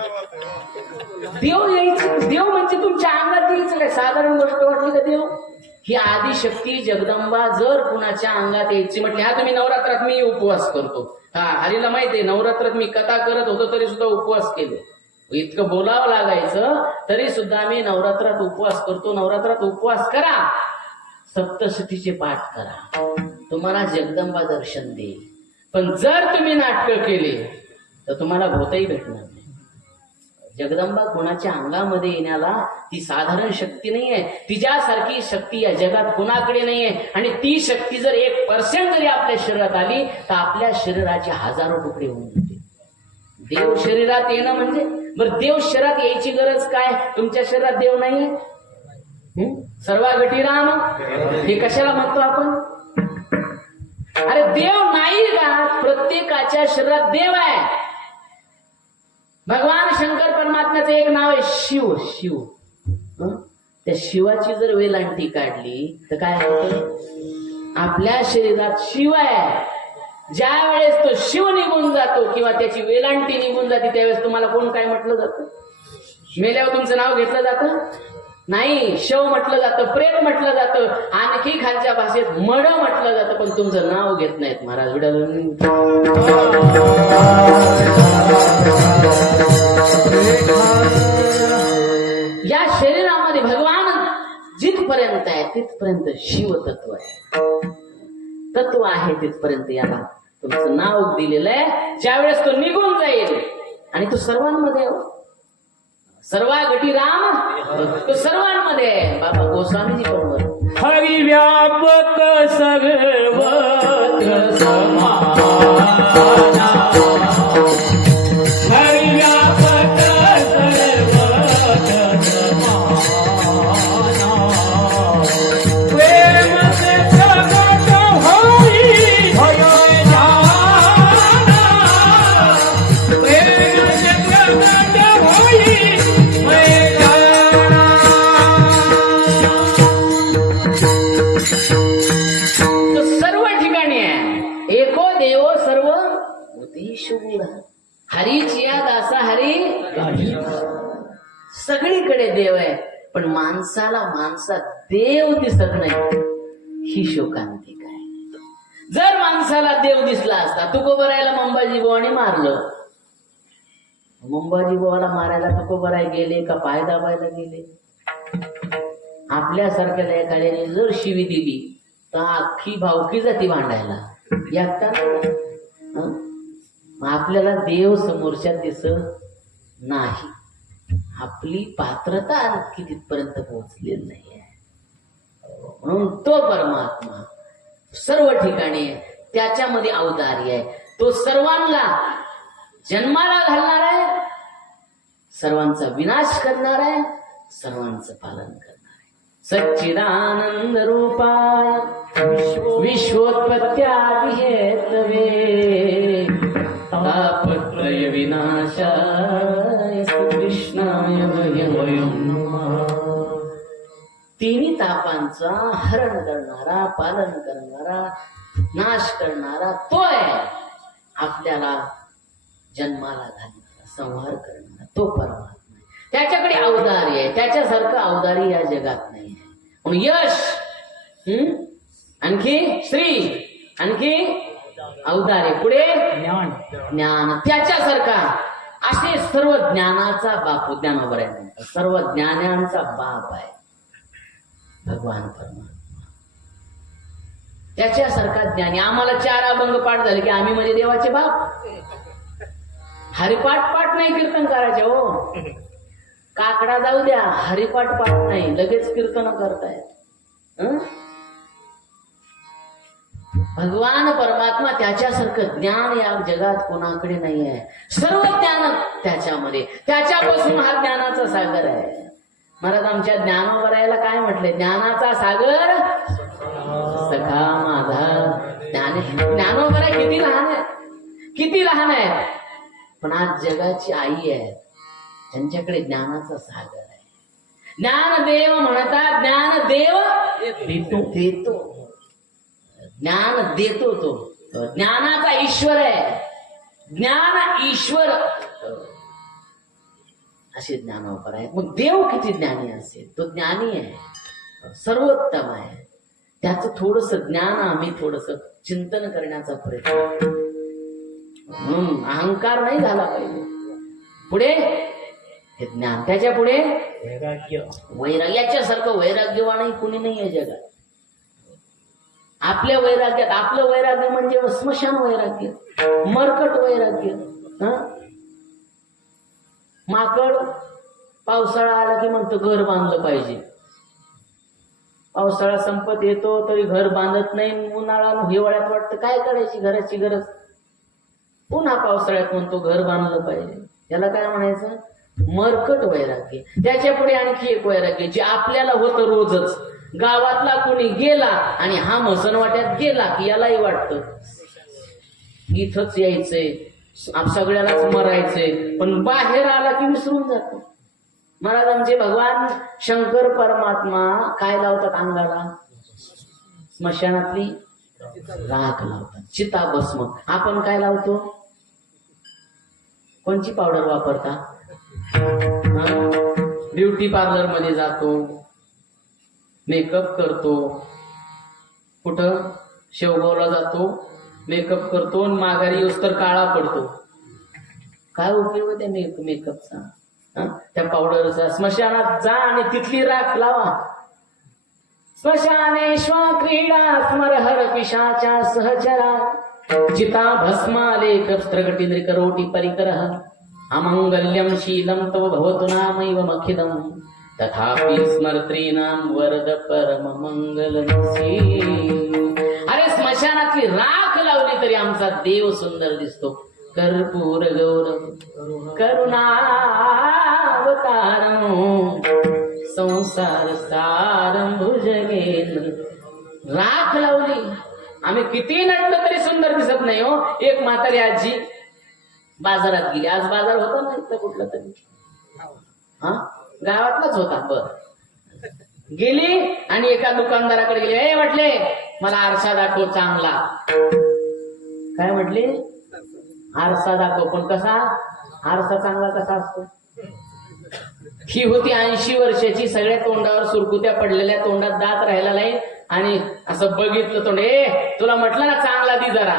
देव यायचं देव म्हणजे तुमच्या अंगात यायचं काय साधारण गोष्ट वाटली का देव ही आदिशक्ती जगदंबा जर कुणाच्या अंगात यायची म्हटली हा तुम्ही नवरात्रात मी उपवास करतो हा हरीला माहितीये नवरात्रात मी कथा करत होतो तरी सुद्धा उपवास केले इतकं बोलावं लागायचं तरी सुद्धा मी नवरात्रात उपवास करतो नवरात्रात उपवास करा सप्तशतीचे पाठ करा तुम्हाला जगदंबा दर्शन देईल पण जर तुम्ही नाटकं केले तर तुम्हाला भूतही भेटणार नाही जगदंबा कोणाच्या अंगामध्ये येण्याला ती साधारण शक्ती नाहीये तिच्यासारखी शक्ती या जगात कोणाकडे नाहीये आणि ती शक्ती जर 1% जरी आपल्या शरीरात आली तर आपल्या शरीराचे हजारो तुकडे होऊन जाते देव शरीरात येणं म्हणजे बरं देव शरीरात यायची गरज काय तुमच्या शरीरात देव नाहीये सर्वा गटी राम हे कशाला म्हणतो आपण अरे देव नाही का प्रत्येकाच्या शरीरात देव आहे भगवान शंकर परमात्म्याचं एक नाव आहे शिव त्या शिवाची जर वेलांटी काढली तर काय होतं आपल्या शरीरात शिव आहे ज्या वेळेस तो शिव निघून जातो किंवा त्याची वेलांटी निघून जाते त्यावेळेस तुम्हाला कोण काय म्हटलं जातं मेल्यावर तुमचं नाव घेतलं जातं नाही शव म्हटलं जातं प्रेत म्हटलं जातं आणखी खालच्या भाषेत मड म्हटलं जातं पण तुमचं नाव घेत नाहीत महाराज या शरीरामध्ये भगवान जिथपर्यंत आहे तिथपर्यंत शिव तत्व आहे तत्व आहे तिथपर्यंत याला तुमचं नाव दिलेलं आहे ज्यावेळेस तो निघून जाईल आणि तो सर्वांमध्ये सर्वा गटी राम तो सर्वांमध्ये आहे बाबा गोस्वामीजी पण हरि व्यापक सर्वत्र समाना हरि व्यापक सर्वत्र समाना प्रेम से प्रगट होई भय जाना सगळीकडे देव आहे, पण माणसाला माणसात देव दिसत नाही, ही शोकांतिक आहे. जर माणसाला देव दिसला असता, तुकोबरायला मंबाजी बुवाने मारलं, मंबाजी बुवाला मारायला तुकोबराय गेले का पाय दाबायला गेले? आपल्यासारख्या एखाद्याने जर शिवी दिली तर अख्खी भावकी जाती भांडायला, एकटा हं? आपल्याला देव समोरच्या दिसत नाही, आपली पात्रता आणखी तिथपर्यंत पोहोचलेली नाही आहे. म्हणून तो परमात्मा सर्व ठिकाणी आहे, त्याच्यामध्ये औदार्य आहे. तो सर्वांना जन्माला घालणार आहे, सर्वांचा विनाश करणार आहे, सर्वांचं पालन करणार आहे. सच्चिदानंद रूपाय विश्वोत्पत्त्यादि हेतवे तापत्रय विनाशाय कृष्णाय वयं नमः. तिन्ही तापांचा हरण करणारा, पालन करणारा, नाश करणारा तो आहे. आपल्याला जन्माला घालणारा, संहार करणारा तो परमात्मा आहे. त्याच्याकडे औदार्य आहे, त्याच्यासारखं औदार्य या जगात नाही आहे. म्हणून यश, आणखी श्री, आणखी औदार्य, पुढे ज्ञान. ज्ञान, त्याच्यासारखा. असे सर्व ज्ञानाचा बाप ज्ञानोबर आहे, सर्व ज्ञानांचा बाप आहे भगवान परमात्मा. त्याच्यासारखा ज्ञानी. आम्हाला 4 अभंग पाठ झाले की आम्ही म्हणजे देवाचे बाप. हरिपाठ पाठ नाही कीर्तन करायचे हो. काकडा जाऊ द्या, हरिपाठ पाठ नाही, लगेच कीर्तन करतायत. भगवान परमात्मा त्याच्यासारखं ज्ञान या जगात कोणाकडे नाही आहे. सर्व ज्ञान त्याच्यामध्ये, त्याच्यापासून हा ज्ञानाचा सागर आहे. महाराज आमच्या ज्ञानोबरायला काय म्हटले? ज्ञानाचा सागर सखा माझा. ज्ञानोबराय किती लहान आहे, किती लहान आहे, पण आज जगाची आई आहे. त्यांच्याकडे ज्ञानाचा सागर आहे. ज्ञानदेव म्हणतात, ज्ञानदेव देतो, ज्ञान देतो तो. ज्ञानाचा ईश्वर आहे, ज्ञान ईश्वर असे ज्ञानोपर आहे. मग देव किती ज्ञानी असेल? तो ज्ञानी आहे, सर्वोत्तम आहे. त्याचं थोडस ज्ञान आम्ही थोडस चिंतन करण्याचा प्रयत्न. म्हणून अहंकार नाही झाला पाहिजे. पुढे हे ज्ञान, त्याच्या पुढे वैराग्य. वैराग्याच्यासारखं वैराग्यवानही कुणी नाही आहे जगात. आपल्या वैराग्यात, आपलं वैराग्य म्हणजे स्मशान वैराग्य, मरकट वैराग्य. माकड पावसाळा आला की म्हणतो घर बांधलं पाहिजे. पावसाळा संपत येतो तरी घर बांधत नाही. उन्हाळा हिवाळ्यात वाटतं काय करायची, घराची गरज. पुन्हा पावसाळ्यात म्हणतो घर बांधलं पाहिजे. याला काय म्हणायचं? मरकट वैराग्य. त्याच्या पुढे आणखी एक वैराग्य जे आपल्याला होतं रोजच. गावातला कोणी गेला आणि हा मसनवाट्यात गेला की यालाही वाटतं इथंच यायचंय, सगळ्यालाच मरायचंय, पण बाहेर आला की विसरून जातो. महाराज आमचे भगवान शंकर परमात्मा काय लावतात अंगाला? स्मशानातली राख लावतात, चिताभस्म. आपण काय लावतो? कोणची पावडर वापरता? ब्युटी पार्लर मध्ये जातो, मेकअप करतो. कुठं? शेवगावला जातो, मेकअप करतो आणि माघारी येऊस तर काळा पडतो. काय उपयोग त्या मेकअपचा, त्या पावडरचा? स्मशानात जा आणि तिथली राख लावा. स्मशानेश्व क्रीडा स्मरहर पिशाचा सहचरा चिता भस्मालेख प्रगटी करोटी परिकरः अमंगल्यम शीलम तव भवतु नामैव मखिदम तथापि स्मर्त्रीनां वरद परम मंगलम. अरे स्मशानातली राख लावली तरी आमचा देव सुंदर दिसतो. कर्पूर गौरव करुणावतारम संसार सारम भुजगेंद्र. राख लावली, आम्ही किती नटलं तरी सुंदर दिसत नाही हो. एक म्हातारी आजी बाजारात गेली. आज बाजार होता ना इथं कुठला तरी, गावातलाच होता. बर गेली आणि एका दुकानदाराकडे गेली. ए म्हटले मला आरसा दाखव चांगला. काय म्हटले? आरसा दाखव. पण कसा आरसा चांगला कसा असतो? ही होती 80 वर्षाची, सगळ्या तोंडावर सुरकुत्या पडलेल्या, तोंडात दात राहिला नाही, आणि असं बघितलं तोंड, तुला म्हटलं ना चांगला दी जरा.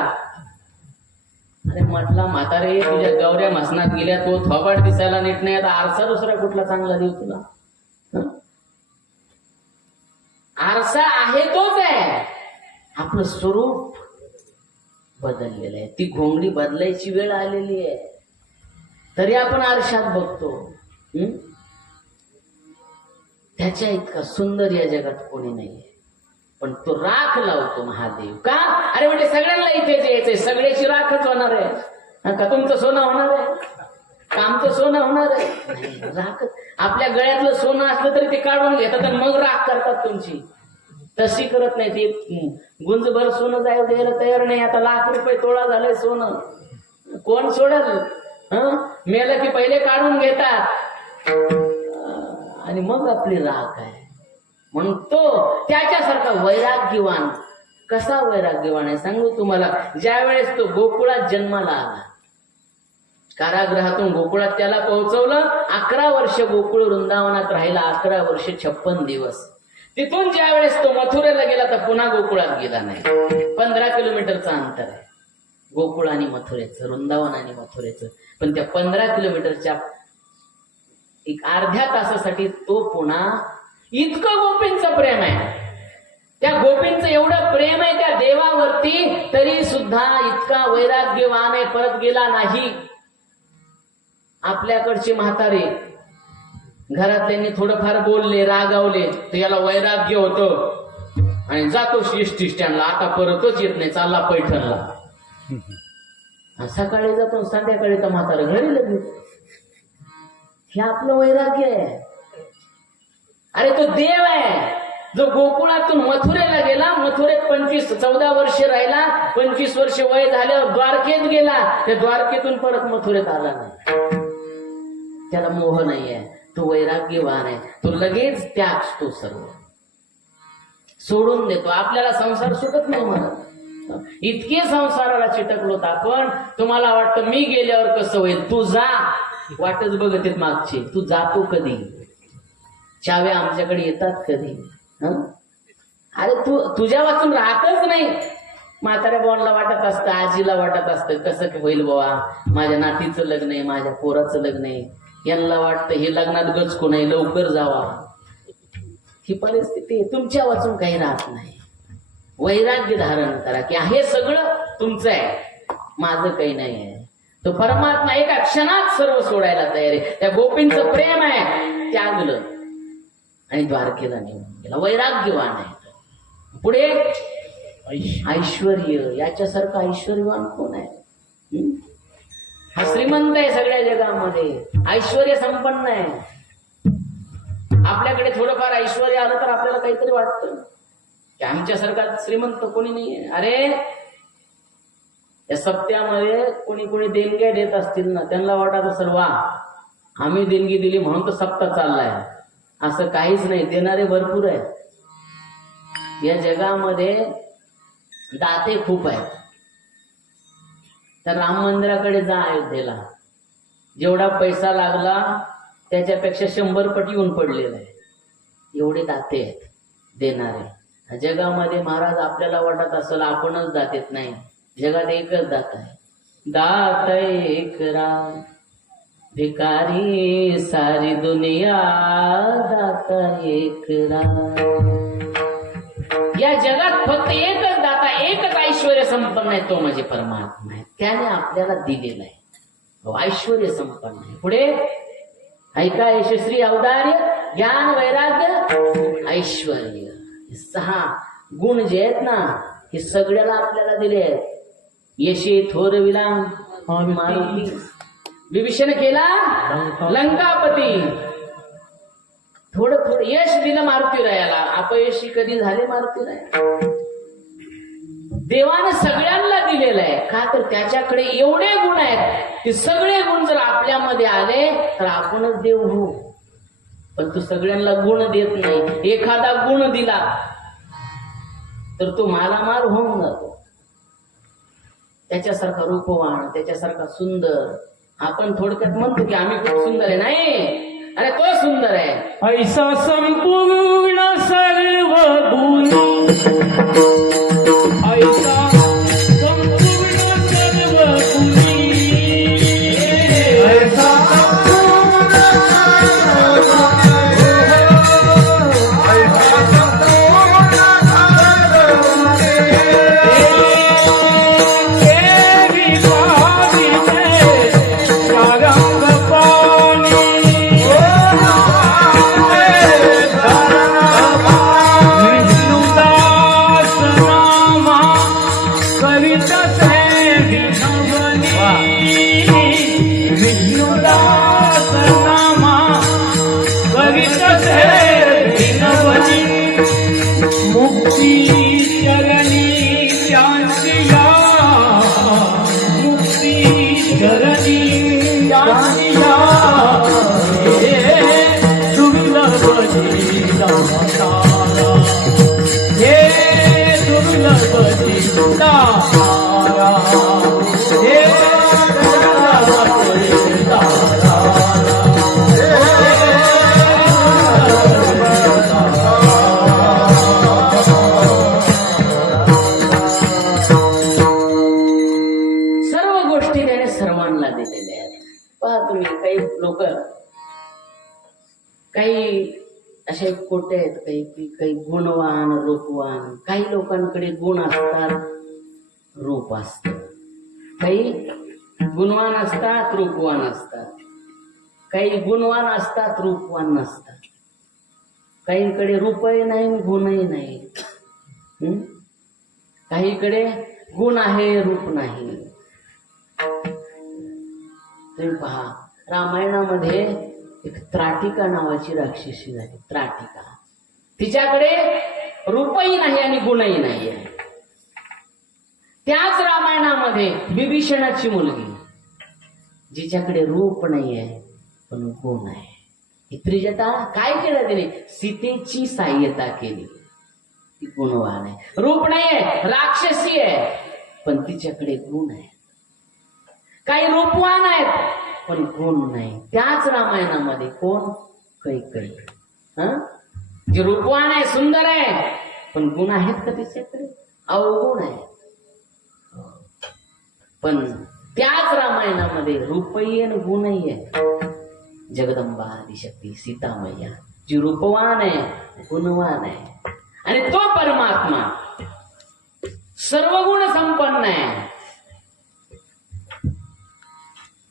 अरे म्हटला म्हातारे, तुझ्या गौऱ्या मसनात गेल्या, तो थोबाड दिसायला नीट नाही, आता आरसा दुसरा कुठला चांगला देऊ तुला? आरसा आहे तोच आहे, आपलं स्वरूप बदललेलं आहे. ती घोंगडी बदलायची वेळ आलेली आहे, तरी आपण आरशात बघतो. त्याच्या इतका सुंदर या जगात कोणी नाहीये. पण तो राख लावतो महादेव. का? अरे म्हणजे सगळ्यांना इथेच यायचंय, सगळ्याची राखच होणार आहे. का तुमचं सोनं होणार आहे? का आमचं सोनं होणार आहे? राखच. आपल्या गळ्यातलं सोनं असलं तरी ते काढून घेतात आणि मग राख करतात तुमची. तशी करत नाही ती. गुंजभर सोनं जायला द्यायला तयार नाही. आता ₹1,00,000 तोळा झालंय सोनं, कोण सोडल? मेलं की पहिले काढून घेतात आणि मग आपली राख आहे. म्हणून तो त्याच्यासारखा वैराग्यवान. कसा वैराग्यवान आहे सांगू तुम्हाला. ज्या वेळेस तो गोकुळात जन्माला आला, कारागृहातून गोकुळात त्याला पोहोचवलं. 11 वर्ष गोकुळ वृंदावनात राहिला, 11 वर्ष 56 दिवस. तिथून ज्या वेळेस तो मथुरेला गेला तर पुन्हा गोकुळात गेला नाही. 15 किलोमीटरचं अंतर आहे गोकुळ आणि मथुरेचं, वृंदावन आणि मथुरेचं. पण त्या 15 किलोमीटरच्या एक अर्ध्या तासासाठी तो पुन्हा, इतकं गोपींचं प्रेम आहे, त्या गोपींचं एवढं प्रेम आहे त्या देवावरती, तरी सुद्धा इतका वैराग्यवान आहे, परत गेला नाही. आपल्याकडचे म्हातारे घरातल्यांनी थोडंफार बोलले, रागावले, तर याला वैराग्य होतं आणि जातो एसटी स्टँडला, आता परतच येत नाही, चालला पैठणला. सकाळी जातो, संध्याकाळी तर म्हातारा घरी लगेच. हे आपलं वैराग्य आहे. अरे तो देव आहे जो गोकुळातून मथुरेला गेला, मथुरेत 14 वर्ष राहिला, 25 वर्ष वय झाल्यावर द्वारकेत गेला, त्या द्वारकेतून परत मथुरेत आला नाही. त्याला मोह नाही आहे, तो वैराग्यवान आहे. तो लगेच त्यागतो, सर्व सोडून देतो. आपल्याला संसार सुटत नाही म्हणत, इतके संसाराला चिटकलोत आपण. तुम्हाला वाटतं मी गेल्यावर कसं होईल, तू जा, वाटच बघत येत मागची. तू जातो कधी? चाव्या आमच्याकडे येतात कधी? अरे तू तुझ्या वाचून राहतच नाही. म्हाताऱ्या बोनला वाटत असतं, आजीला वाटत असतं कसं होईल बाबा, माझ्या नातीचं लग्न आहे, माझ्या पोराचं लग्न आहे. यांना वाटतं हे लग्नात गचकू नाही, लवकर जावा. ही परिस्थिती तुमच्या वाचून काही राहत नाही. वैराग्य धारण करा की हे सगळं तुमचं आहे, माझं काही नाही आहे. तो परमात्मा एका क्षणात सर्व सोडायला तयार आहे. त्या गोपींचं प्रेम आहे, त्यागलं आणि द्वारकेला निघून गेला. वैराग्यवान आहे. पुढे ऐश्वर्य. याच्यासारखं ऐश्वर्यवान कोण आहे? हा श्रीमंत आहे सगळ्या जगामध्ये, ऐश्वर्य संपन्न आहे. आपल्याकडे थोडंफार ऐश्वर्य आलं तर आपल्याला काहीतरी वाटतं की आमच्यासारखा श्रीमंत कोणी नाहीये. अरे या सप्त्यामध्ये कोणी देणग्या देत असतील ना, त्यांना वाटत असेल वा आम्ही देणगी दिली म्हणून तर सप्ताह चाललाय. असं काहीच नाही, देणारे भरपूर आहेत. या जगामध्ये दाते खूप आहेत. तर राम मंदिराकडे जा अयोध्येला, जेवढा पैसा लागला त्याच्यापेक्षा 100 पट येऊन पडलेला आहे. एवढे दाते आहेत देणारे जगामध्ये. महाराज आपल्याला वाटत असेल आपणच दातेत, नाही, जगात एकच दात आहे. दात एक राम, भिकारी सारी दुनिया, दात एक राम. या जगात फक्त एकच दाता, एकच ऐश्वर्य संपन्न आहे, तो म्हणजे परमात्मा आहे. त्याने आपल्याला दिलेला आहे, ऐश्वर्य संपन्न आहे. पुढे ऐका, यशस्वी औदार्य, ज्ञान, वैराग्य, ऐश्वर्य. 6 गुण जे आहेत ना, हे सगळ्याला आपल्याला दिले आहेत. यशे थोर विलाम मारुती, विभीषण केला लंकापती. थोडं यश दिलं मारुतीरायाला, अपयशी कधी झाले मारुतीराया? देवाने सगळ्यांना दिलेलं आहे. का तर त्याच्याकडे एवढे गुण आहेत की सगळे गुण जर आपल्यामध्ये आले तर आपणच देव होऊ. पण तू सगळ्यांना गुण देत नाही. एखादा गुण दिला तर तो मालामाल होऊन जातो. त्याच्यासारखा रूपवान, त्याच्यासारखा सुंदर. आपण थोडक्यात म्हणतो की आम्ही खूप सुंदर आहे. नाही, अरे तो सुंदर आहे. ऐसा संपूर्ण सर्व गुणी, ऐसा संपूर्ण सर्व गुणी, ऐसा संपूर्ण तेरी पावी में सारंग पाणी, विष्णुदास नामा करीत से विनवनी, विष्णुदास नामा करीत से विनवनी, मुक्ती चरणी शांतिया, मुक्ती चरणी शांतिया, हे दुर्लभ जीता तारा, हे दुर्लभ जीता तारा, हे दुर्लभ जीता सर्व गोष्टी त्याने सर्वांना दिलेल्या आहेत. पहा तुम्ही, काही लोक काही असे कोटे आहेत, काही गुणवान रूपवान. काही लोकांकडे गुण असतात, रूप असत. काही गुणवान असतात, रूपवान असतात. काही गुणवान असतात, रूपवान नसतात. काहींकडे रूपही नाही, गुणही नाही. काहीकडे गुण आहे, रूप नाही. तुम्ही पहा, रामायणामध्ये एक त्राटिका नावाची राक्षसी झाली. त्राटिका, तिच्याकडे रूपही नाही आणि गुणही नाही आहे. त्याच रामायणामध्ये विभीषणाची मुलगी, जिच्याकडे रूप नाही आहे पण गुण आहे. ही त्रिजटा काय केलं तिने? सीतेची सहाय्यता केली. ती गुणवान आहे. रूप नाही आहे, राक्षसी आहे, पण तिच्याकडे गुण आहे. काही रूपवान आहेत पण गुण नाही. त्याच रामायणामध्ये कोण? कैकेयी. जे रूपवान आहे, सुंदर आहे, पण गुण आहेत का तिच्याकडे? अवगुण आहे. पण त्याच रामायणामध्ये रूपही आणि गुणही आहे. जगदंबा आदिशक्ती सीतामय्या, जी रूपवान आहे, गुणवान आहे, आणि तो परमात्मा सर्व गुण संपन्न आहे.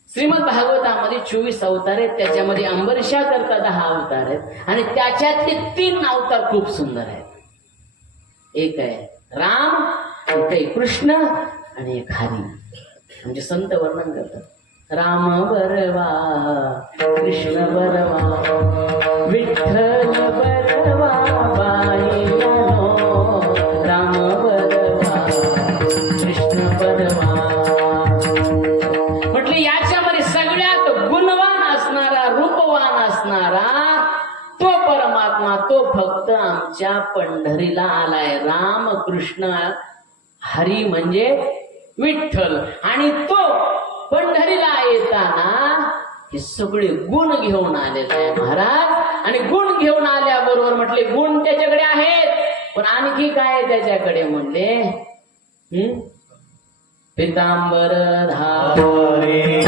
श्रीमद भागवतामध्ये 24 अवतार आहेत. त्याच्यामध्ये अंबरीशा करता 10 अवतार आहेत, आणि त्याच्यातले 3 अवतार खूप सुंदर आहेत. एक आहे राम, एक आहे कृष्ण, आणि एक हरी. म्हणजे संत वर्णन करतात, राम बरवा कृष्ण बरवा विठ्ठल बरवा बाईनो, राम बरवा कृष्ण बरवा. म्हटले याच्यामध्ये सगळ्यात गुणवान असणारा, रूपवान असणारा तो परमात्मा, तो फक्त आमच्या पंढरीला आलाय. राम कृष्ण हरी म्हणजे विठ्ठल. आणि तो पंढरीला येताना हे सगळे गुण घेऊन आलेला आहे महाराज. आणि गुण घेऊन आल्याबरोबर म्हटले गुण त्याच्याकडे आहेत, पण आणखी काय त्याच्याकडे? म्हणले पितांबर धारे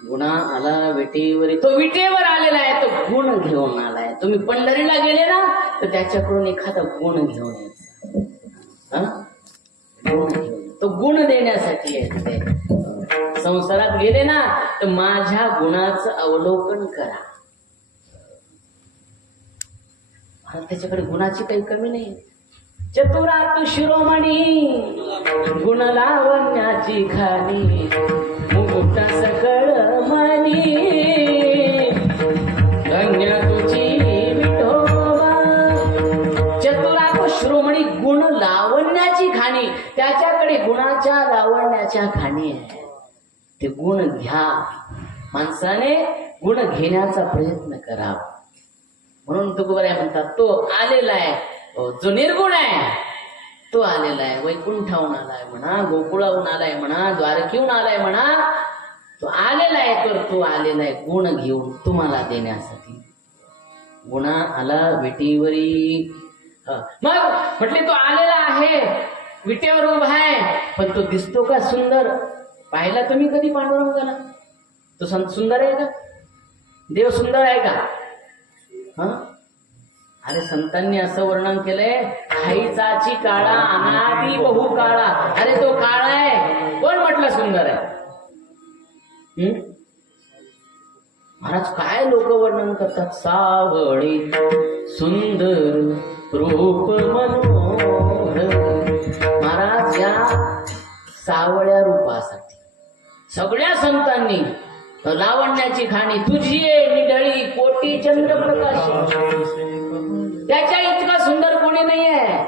गुणा आला विटेवर, तो विटेवर आलेला आहे, तो गुण घेऊन आलाय. तुम्ही पंढरीला गेले ना तर त्याच्याकडून एखादा गुण घेऊन यायचा. हा? गुण घेऊन, तो गुण देण्यासाठी आहे ते. संसारात गेले ना तर माझ्या गुणाचं अवलोकन करा. मला त्याच्याकडे गुणाची काही कमी नाही. चतुरात शिरोमणी गुण लावण्याची खाली मुकुट सकळ मनी धन्य तुझी विठोबा. चतुरात शिरोमणी गुण लावण्याची खाणी, त्याच्याकडे गुणाच्या लावण्याच्या खाणी आहे. ते गुण घ्या. माणसाने गुण घेण्याचा प्रयत्न करावा. म्हणून तुकोबाराय म्हणतात तो आलेला आहे, जो निर्गुण आहे तो आलेला आहे. वैकुंठाहून आलाय म्हणा, गोकुळाहून आलाय म्हणा, द्वारकेहून आलाय म्हणा, तो आलेला आहे. तर तो आलेला आहे गुण घेऊन तुम्हाला देण्यासाठी. गुणा आला विटेवरी. मग म्हटले तो आलेला आहे, विटेवर उभा आहे, पण तो दिसतो का सुंदर? पाहिला तुम्ही कधी पांडुरंगाला? तो सुंदर आहे का? देव सुंदर आहे का? अरे संतांनी असं वर्णन केलंय, खाईचाची काळा अनादी बहु काळा. अरे तो काळा आहे, कोण म्हटलं सुंदर आहे? महाराज काय लोक वर्णन करतात, सावळे सुंदर रूप मनोहर. महाराज या सावळ्या रूपासाठी सगळ्या संतांनी लावण्याची खाणी तुझी निडळी कोटी चंद्रप्रकाश, त्याच्या इतका सुंदर कोणी नाही आहे.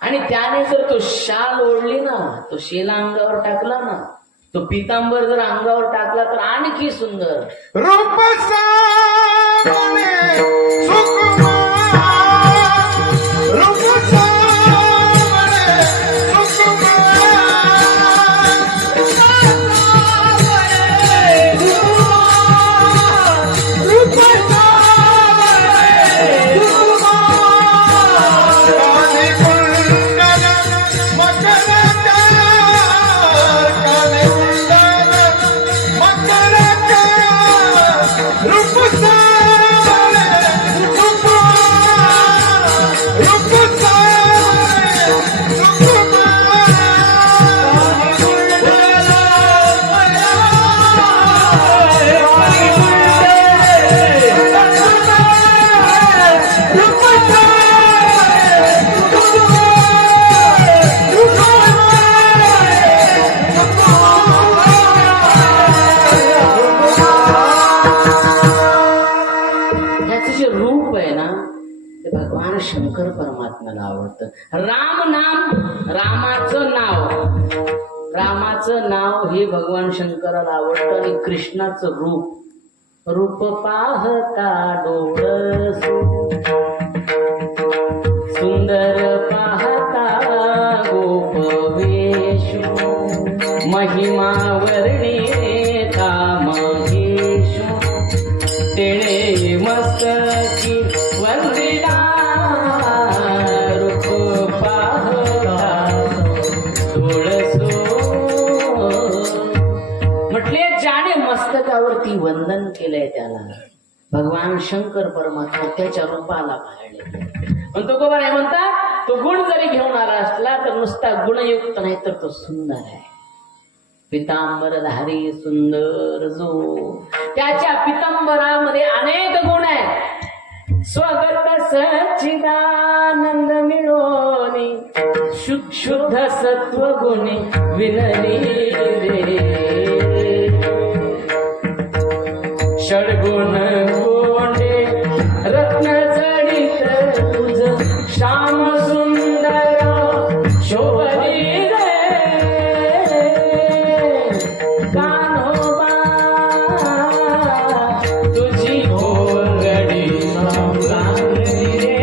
आणि त्याने जर तो शाल ओढली ना, तो शेला अंगावर टाकला ना, तो पितांबर जर अंगावर टाकला तर आणखी सुंदर. रूप सावळे सुकुमार, रूप सावळे सुकुमार, रूप सावळे सुकुमार, काली कुंडल मकरकर, काली कुंडल मकरकर, रूप सावळे सुकुमार, रूप सावळे सुकुमार, ह्याचं जे रूप आहे ना ते भगवान शंकर परमात्म्याला आवडतं. राम नाम, रामाचं नाव हे भगवान शंकराला आवडतं. आणि कृष्णाचं रूप पाहता डोळसू, सुंदर पाहता गोपवेशू, महिमा वर्णिता महेशू, तेणे मस्तकी वंदिला, रूप पाहता डोळसू. म्हटले ज्याने मस्तकावरती वंदन केलंय त्याला भगवान शंकर परमात्मा त्याच्या रूपाला पाहिले. पण तो कोण आहे म्हणतात, तो गुण जरी घेऊन आला असला तर नुसता गुणयुक्त नाही तर तो सुंदर आहे. पितांबरधारी सुंदर जो, त्याच्या पितांबरामध्ये अनेक गुण आहेत. स्वगत सच्चिदानंद मिळोनी, शुद्ध सत्व गुणी विनली रे, षडगुण गोंडे रत्न जडित तुझ श्याम सुंदर शोभली रे, कान्होबा तुझी घोंगडी चांगली रे.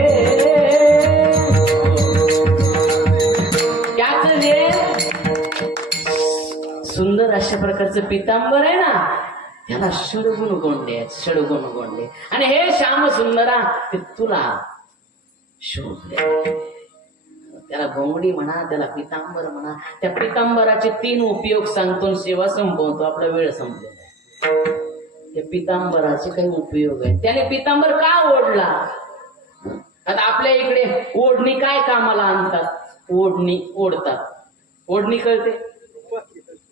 त्याच जे सुंदर अशा प्रकारचं पितांबर आहे ना त्याला षडगुण गोंडे आहेत, षडगुण गोंडे. आणि हे श्याम सुंदरा ते तुला शोभले. त्याला घोंगडी म्हणा, त्याला पितांबर म्हणा. त्या पितांबराचे 3 उपयोग सांगतो, सेवा संपवतो, आपला वेळ संपलेला आहे. त्या पितांबराचे काही उपयोग आहे. त्याने पितांबर का ओढला? आता आपल्या इकडे ओढणी काय कामाला आणतात? ओढणी ओढतात. ओढणी कळते?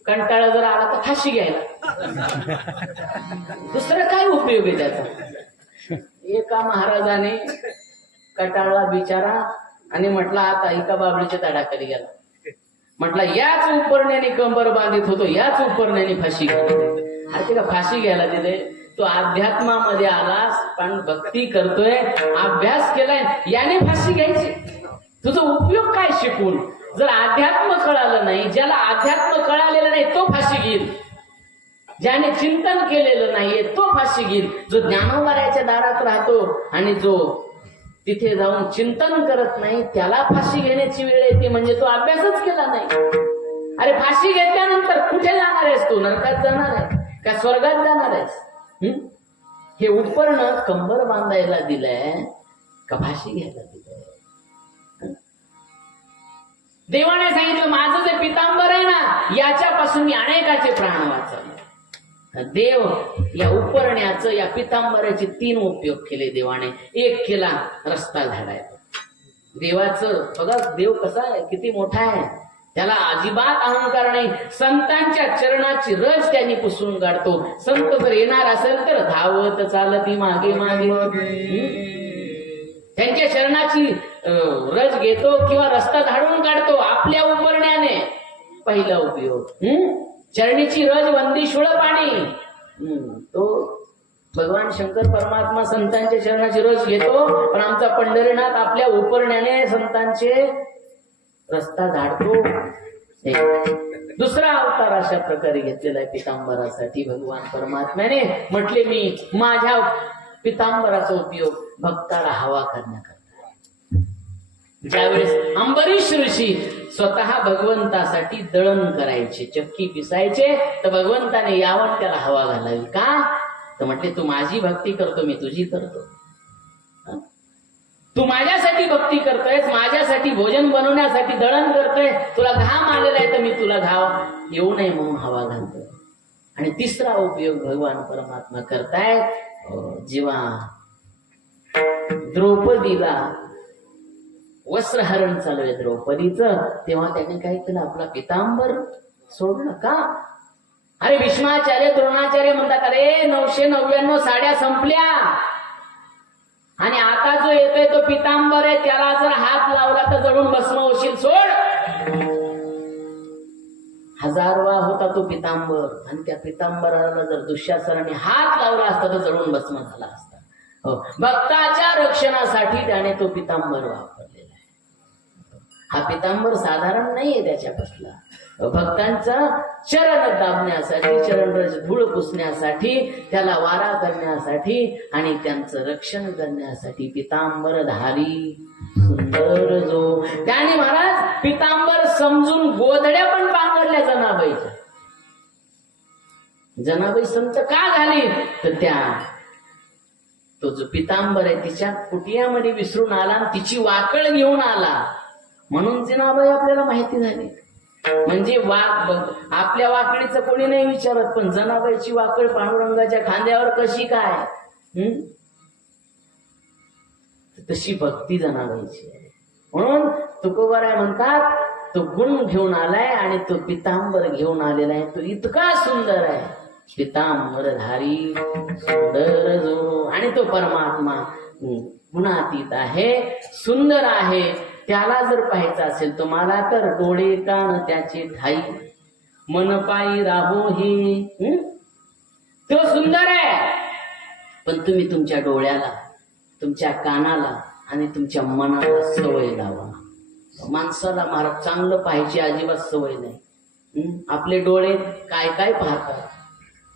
कंटाळा जर आला तर फाशी घ्यायला. दुसरा काय उपयोग आहे त्याचा? एका महाराजाने कटाळला बिचारा आणि म्हटला आता एका बाबळीच्या तडाखाली गेला. म्हटला याच उपरण्याने कंबर बांधित होतो, याच उपरण्याने फाशी घ्यायला. अरे तिला फाशी घ्यायला दिले. तो अध्यात्मामध्ये आलास पण भक्ती करतोय, अभ्यास केलाय, याने फाशी घ्यायची. तुझा उपयोग काय शिकून? जर अध्यात्म कळालं नाही, ज्याला अध्यात्म कळालेलं नाही तो फाशी घेईल. ज्याने चिंतन केलेलं नाहीये तो फाशी घेईल. जो ज्ञानोबाराच्या दारात राहतो आणि जो तिथे जाऊन चिंतन करत नाही त्याला फाशी घेण्याची वेळ येते, म्हणजे तो अभ्यासच केला नाही. अरे फाशी घेतल्यानंतर कुठे जाणार आहेस तू? नरकात जाणार आहे का स्वर्गात जाणार आहेस? हे उपरणं कंबर बांधायला दिलंय का फाशी घ्यायला दिलंय? देवाने सांगितलं माझं जे पितांबर आहे ना, याच्यापासून मी अनेकाचे प्राण वाचवले. देव या उपरण्याचं, या पितांबराचे 3 उपयोग केले देवाने. एक केला रस्ता झाडायचा. देवाचं बघा, देव कसा आहे, किती मोठा आहे. त्याला अजिबात अहंकार नाही. संतांच्या चरणाची रज त्यांनी पुसून काढतो. संत जर येणार असेल तर धावत चालती मागे मागे त्यांच्या चरणाची रज घेतो किंवा रस्ता झाडून काढतो आपल्या उपरण्याने. पहिला उपयोग. चरणीची रज वंदी शुळ पाणी. तो भगवान शंकर परमात्मा संतांच्या चरणाची रज घेतो, पण आमचा पंढरीनाथ आपल्या उपरण्याने संतांचे रस्ता झाडतो. दुसरा अवतार अशा प्रकारे घेतलेला आहे पितांबरासाठी. भगवान परमात्म्याने म्हटले मी माझ्या पितांबराचा उपयोग भक्ताला हवा करण्याकरता. ज्यावेळेस अंबरीश ऋषी स्वतः भगवंतासाठी दळण करायचे, चक्की पिसायचे, तर भगवंताने यावं त्याला हवा घालावी. का? तर म्हटले तू माझी भक्ती करतो, मी तुझी करतो. तू माझ्यासाठी भक्ती करतोयस, माझ्यासाठी भोजन बनवण्यासाठी दळण करतोय, तुला घाम आलेला आहे तर मी तुला घाम येऊ नये म्हणून हवा घालतोय. आणि तिसरा उपयोग भगवान परमात्मा करतायत. जेव्हा द्रौपदीला वस्त्रहरण चालू आहे द्रौपदीचं, तेव्हा त्याने काय केलं? आपला पितांबर सोडलं. का? अरे भीष्माचार्य द्रोणाचार्य म्हणतात अरे 999 साड्या संपल्या आणि आता जो येतोय तो पितांबर आहे, त्याला जर हात लावला तर जळून भस्म होशील, सोड. 1000वा होता तो पितांबर आणि त्या पितांबराला जर दुःशासनाने हात लावला असता तर जळून भस्म झाला असता. हो, भक्ताच्या रक्षणासाठी त्याने तो पितांबर वापरलेला आहे. हा पितांबर साधारण नाहीये त्याच्यापासला. भक्तांचा चरण दाबण्यासाठी, चरणरज धूळ पुसण्यासाठी, त्याला वारा करण्यासाठी आणि त्यांचं रक्षण करण्यासाठी पितांबर धारी सुंदर जो. त्याने महाराज पितांबर समजून गोधड्या पण पांघरल्या जनाबाईच्या. जनाबाई संत का झाली? तर त्या तो जो पितांबर आहे तिच्या कुटियामध्ये विसरून आला आणि तिची वाकळ घेऊन आला म्हणून जनाबाई आपल्याला माहिती झाली. म्हणजे आपल्या वाकडीचं कोणी नाही विचारत, पण जनाबाईची वाकड पांडुरंगाच्या खांद्यावर कशी काय? तशी भक्ती जनाबाईची आहे. म्हणून तुकोबाराय म्हणतात तो गुण घेऊन आलाय आणि तो पितांबर घेऊन आलेला आहे. तो इतका सुंदर आहे, पितांबरधारी सुंदर जो. आणि तो परमात्मा गुणातीत आहे, सुंदर आहे. त्याला जर पाहायचं असेल तुम्हाला तर डोळे कान त्याचे ठाई, मन पायी राहो हे. तो सुंदर आहे, पण तुम्ही तुमच्या डोळ्याला, तुमच्या कानाला आणि तुमच्या मनाला सवय लावा. माणसाला महाराज चांगलं पाहायची अजिबात सवय नाही. आपले डोळे काय काय पाहतात,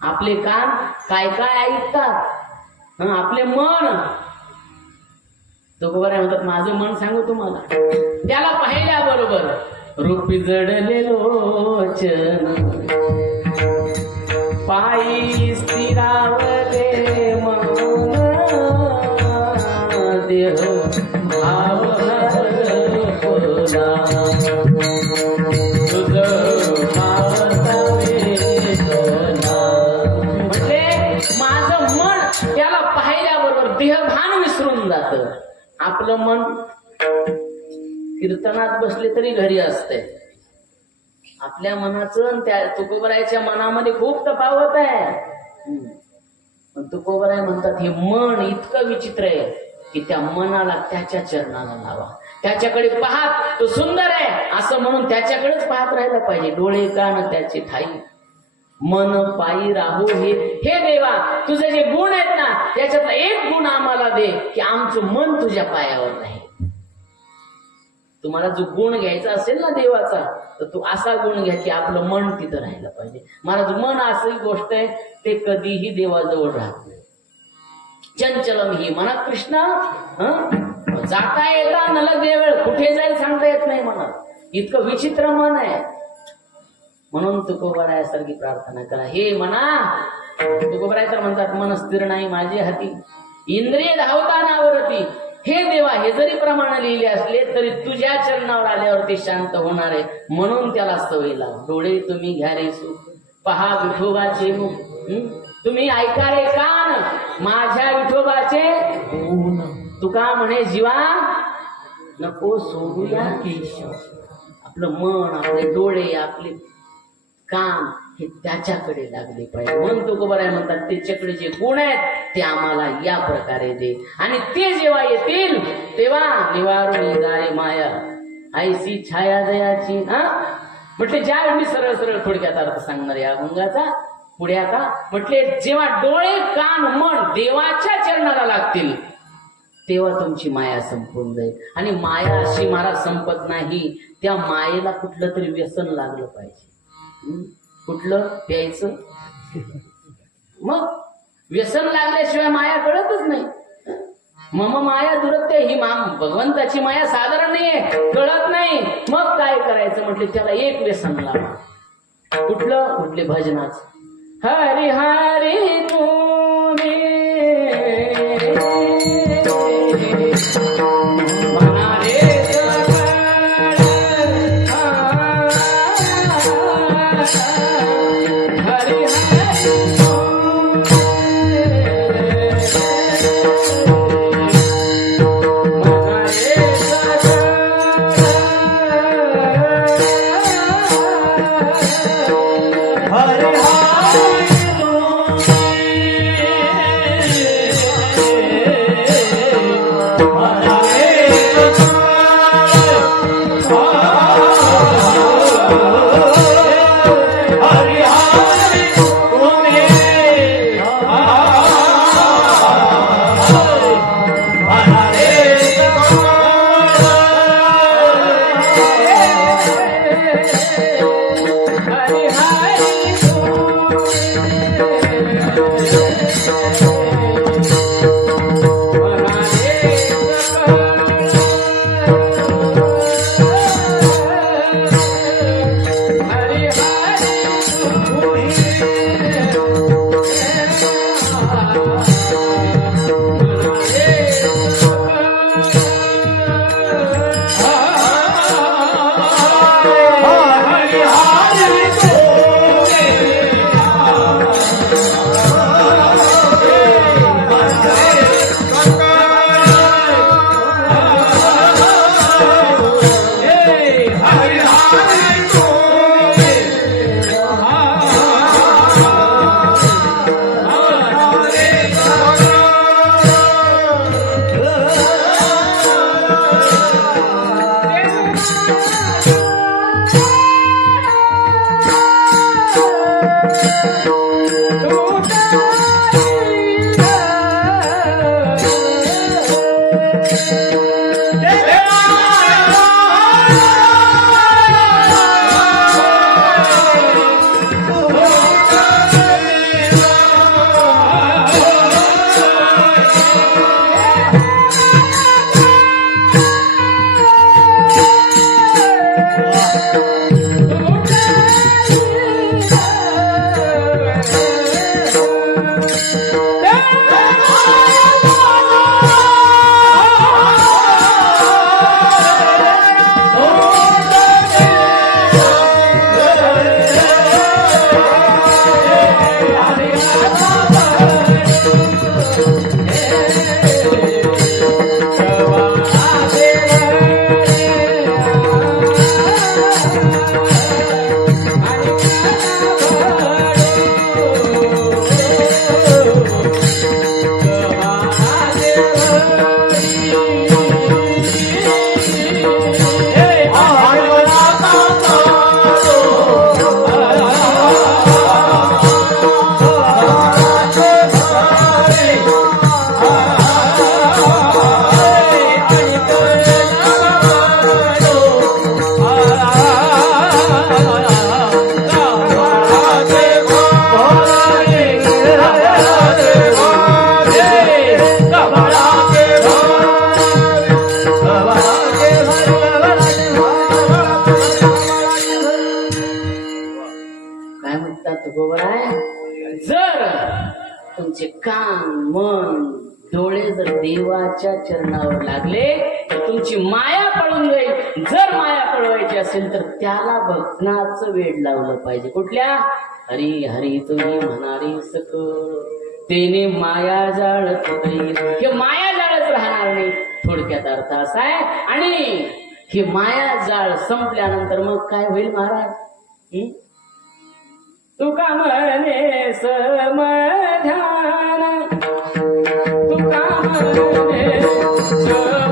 आपले कान काय काय ऐकतात, आपले मन. तुकोबाराय म्हणतात माझं मन सांगू तुम्हाला. त्याला पाहिल्या बरोबर रूपी जडले लोचन, पायी स्थिरावले मन, देह भाव हरपला, तुझ भाव वेदना. म्हणजे माझं आपलं मन कीर्तनात बसले तरी घरी असते. आपल्या मनाचं आणि त्या तुकोबरायच्या मनामध्ये खूप तफावत आहे. पण तुकोबराय म्हणतात हे मन इतकं विचित्र आहे की त्या मनाला त्याच्या चरणाला लावा, त्याच्याकडे पाहत तो सुंदर आहे असं म्हणून त्याच्याकडेच पाहत राहायला पाहिजे. डोळे कान त्याची ठाई, मन पायी राहू हे देवा तुझे जे गुण आहेत ना त्याच्यातला एक गुण आम्हाला दे की आमचं मन तुझ्या पायावर नाही. तुम्हाला जो गुण घ्यायचा असेल ना देवाचा तर तू असा गुण घ्या की आपलं मन तिथं राहायला पाहिजे. महाराज मन अशी गोष्ट आहे ते कधीही देवाजवळ राहत नाही. चंचलम ही म्हणा कृष्ण जाता येता नलग देवळ कुठे जाईल सांगता येत नाही म्हणा. इतकं विचित्र मन आहे. म्हणून तुकोबरायासारखी प्रार्थना करा. हे म्हणा तुकोबराय तर म्हणतात मन स्थिर नाही माझे हाती, इंद्रिय धावता नावरती. हे देवा हे जरी प्रमाण लिहिले असले तरी तुझ्या चरणावर आल्यावर ते शांत होणार आहे. म्हणून त्याला सवय लाव. डोळे तुम्ही घ्या रे सुख, पहा विठोबाचे मुख. तुम्ही ऐका रे कान माझ्या विठोबाचे गुण. तुका म्हणे जीवा नको सोडूया केशव. आपलं मन, आपले डोळे, आपले काम हे त्याच्याकडे लागले पाहिजे. म्हणून तुकोबराय म्हणतात त्याच्याकडे जे गुण आहेत ते आम्हाला या प्रकारे दे. आणि ते जेव्हा येतील तेव्हा निवारून जाणे माया ऐसी छाया दयाची. म्हटले ज्यावेळी मी सरळ सरळ थोडक्यात अर्थ सांगणार या अभंगाचा पुढे आता. म्हटले जेव्हा डोळे कान मन देवाच्या चरणाला लागतील तेव्हा तुमची माया संपून जाईल. आणि माया अशी महाराज संपत नाही. त्या मायेला कुठलं तरी व्यसन लागलं पाहिजे. कुठलं प्यायचं. मग व्यसन लागल्याशिवाय माया कळतच नाही. मम माया दुरत्य ही भगवंताची माया साधारण नाहीये, कळत नाही. मग काय करायचं म्हटले त्याला एक व्यसन लावा. कुठलं? कुठले भजनाच. हरी हरी तुम्ही बरोबर आहे. जर तुमचे कान मन डोळे जर देवाच्या चरणावर लागले तर तुमची माया पळून जाईल. जर माया पळवायची असेल तर त्याला भजनाचं वेड लावलं पाहिजे. कुठल्या? हरी हरी तुम्ही म्हणारी सकळ तेने माया जाळ तुटईल. हे माया जाळच राहणार नाही, थोडक्यात अर्थ असा आहे. आणि हे माया जाळ संपल्यानंतर मग काय होईल महाराज? तुका म्हणे समध्यान, तुका म्हणे समध्यान,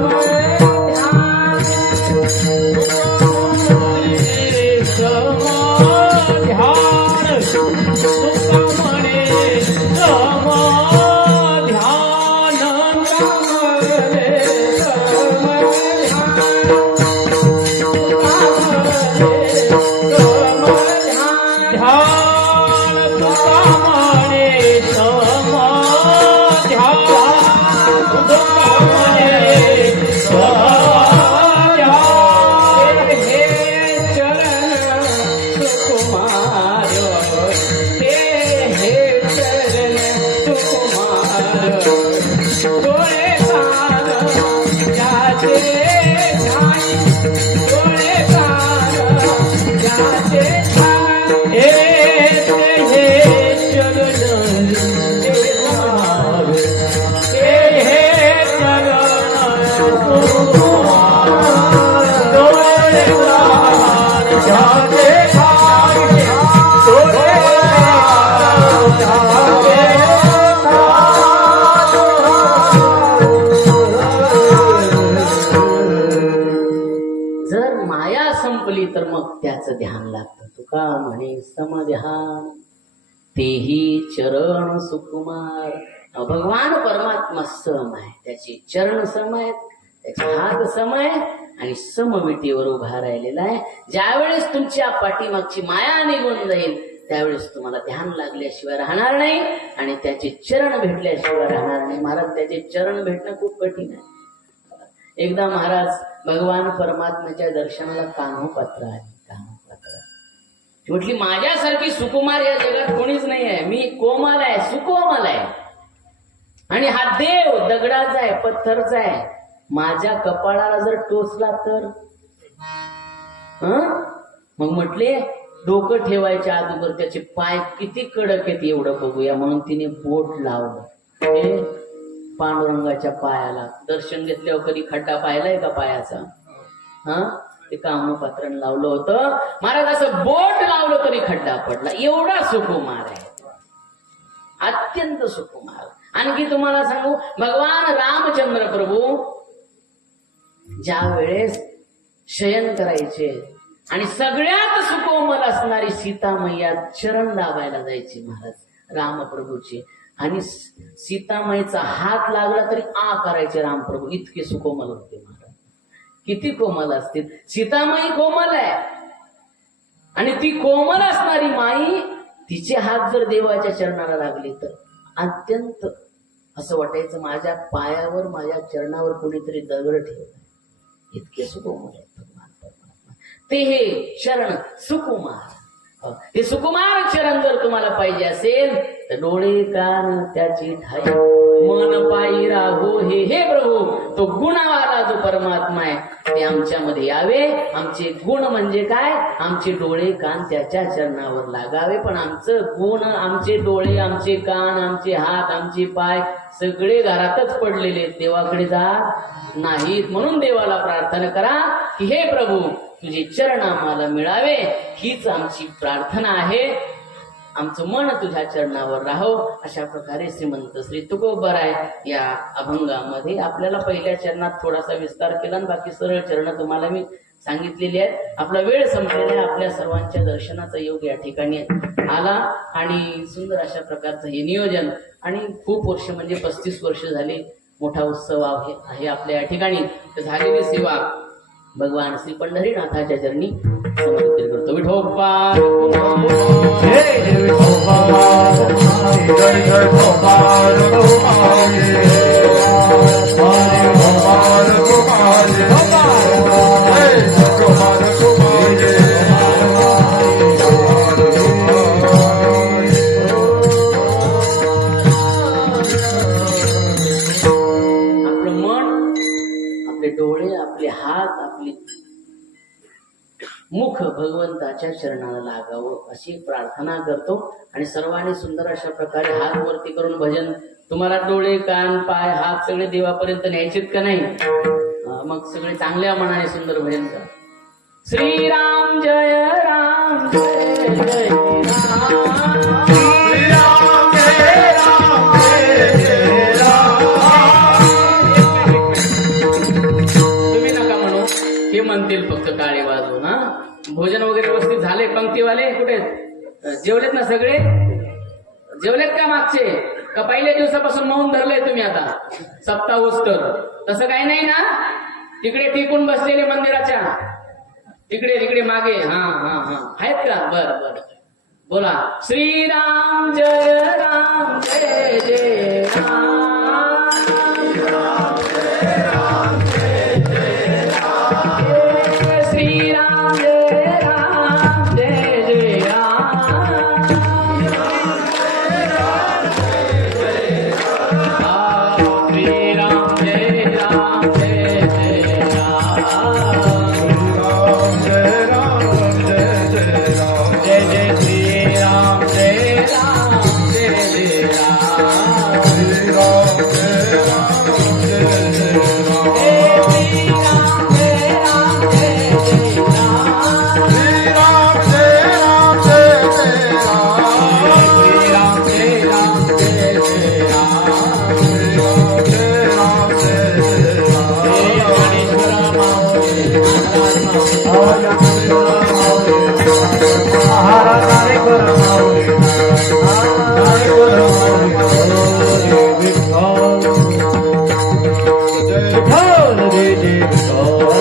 तर मग त्याचं ध्यान लागतं. तुका म्हणे समध्यान तेही चरण सुकुमार. भगवान परमात्मा सम आहे, त्याचे चरण सम आहेत, त्याचे हात सम आहे आणि सममितीवर उभा राहिलेला आहे. ज्यावेळेस तुमच्या पाठीमागची माया निघून जाईल त्यावेळेस तुम्हाला ध्यान लागल्याशिवाय राहणार नाही आणि त्याचे चरण भेटल्याशिवाय राहणार नाही. महाराज त्याचे चरण भेटणं खूप कठीण आहे. एकदा महाराज भगवान परमात्म्याच्या दर्शनाला कान्होपात्र आले. कान्होपात्र म्हटली माझ्यासारखी सुकुमार या जगात कोणीच नाही आहे. मी कोमल आहे, सुकोमल आहे आणि हा देव दगडाचा आहे, पत्थरचा आहे. माझ्या कपाळाला जर टोचला तर मग म्हटले डोकं ठेवायच्या अगोदर त्याचे पाय किती कडक आहेत एवढं बघूया. म्हणून तिने बोट लावलं पांडुरंगाच्या पायाला. दर्शन घेतल्यावर कधी खड्डा पाहिलाय का पायाचा? ते कान्होपात्राने लावलं होतं. महाराज असं बोट लावलं तरी खड्डा पडला. एवढा सुकुमार आहे, अत्यंत सुकुमार. आणखी तुम्हाला सांगू, भगवान रामचंद्र प्रभू ज्या वेळेस शयन करायचे आणि सगळ्यात सुकोमल असणारी सीता मैया चरण दाबायला जायची महाराज रामप्रभूची. आणि सीतामाईचा हात लागला तरी आ करायचे रामप्रभू. इतके सुकोमल होते महाराज. किती कोमल असतील. सीतामाई कोमल आहे आणि ती कोमल असणारी माई, तिचे हात जर देवाच्या चरणाला लागले तर अत्यंत असं वाटायचं माझ्या पायावर माझ्या चरणावर कोणीतरी दगड ठेवलं. इतके सुकुमार आहेत भगवान परमात्मा. ते हे चरण सुकुमार. हे सुकुमार चरण जर तुम्हाला पाहिजे असेल तर डोळे कान त्याची ठाई मन पायी राहो हे प्रभू. तो गुणावाला जो परमात्मा आहे ते आमच्यामध्ये यावे. आमचे गुण म्हणजे काय? आमचे डोळे कान त्याच्या चरणावर लागावे. पण आमचं गुण, आमचे डोळे, आमचे कान, आमचे हात, आमचे पाय सगळे घरातच पडलेले, देवाकडे जात नाहीत. म्हणून देवाला प्रार्थना करा की हे प्रभू तुझे चरण आम्हाला मिळावे. हीच आमची प्रार्थना आहे. आमचं मन तुझ्या चरणावर राहो. अशा प्रकारे श्रीमंत श्री तुकोबराय या अभंगामध्ये आपल्याला पहिल्या चरणात थोडासा विस्तार केला आणि बाकी सरळ चरण तुम्हाला मी सांगितलेली आहेत. आपला वेळ संपलेला आहे. आपल्या सर्वांच्या दर्शनाचा योग या ठिकाणी आला आणि सुंदर अशा प्रकारचं हे नियोजन. आणि खूप वर्ष म्हणजे 35 वर्ष झाली मोठा उत्सव आहे आपल्या या ठिकाणी. झालेली सेवा भगवान श्री पंढरीनाथाच्या चरणी समर्पित करतो. विठोबा मुख भगवंताच्या चरणाला लागावं अशी प्रार्थना करतो आणि सर्वांनी सुंदर अशा प्रकारे हात वरती करून भजन. तुम्हाला डोळे कान पाय हात सगळे देवापर्यंत न्यायचेत का नाही? मग सगळे चांगल्या मनाने सुंदर भजन करा. श्रीराम जय राम जय जय राम. श्रीराम जय राम जय जय राम. तुम्ही नका म्हणू, हे म्हणतील फक्त टाळे वाजवून. हा, भोजन वगैरे व्यवस्थित झाले? पंक्तीवाले कुठे आहेत? जेवलेत ना सगळे? जेवलेत का मागचे? का पहिल्या दिवसापासून मौन धरलंय तुम्ही आता सप्ताह उस्तर? तसं काही नाही ना? तिकडे टिकून बसलेले मंदिराच्या तिकडे तिकडे मागे हा हा हा आहेत का? बर बर, बोला. श्रीराम जय राम जय जय राम.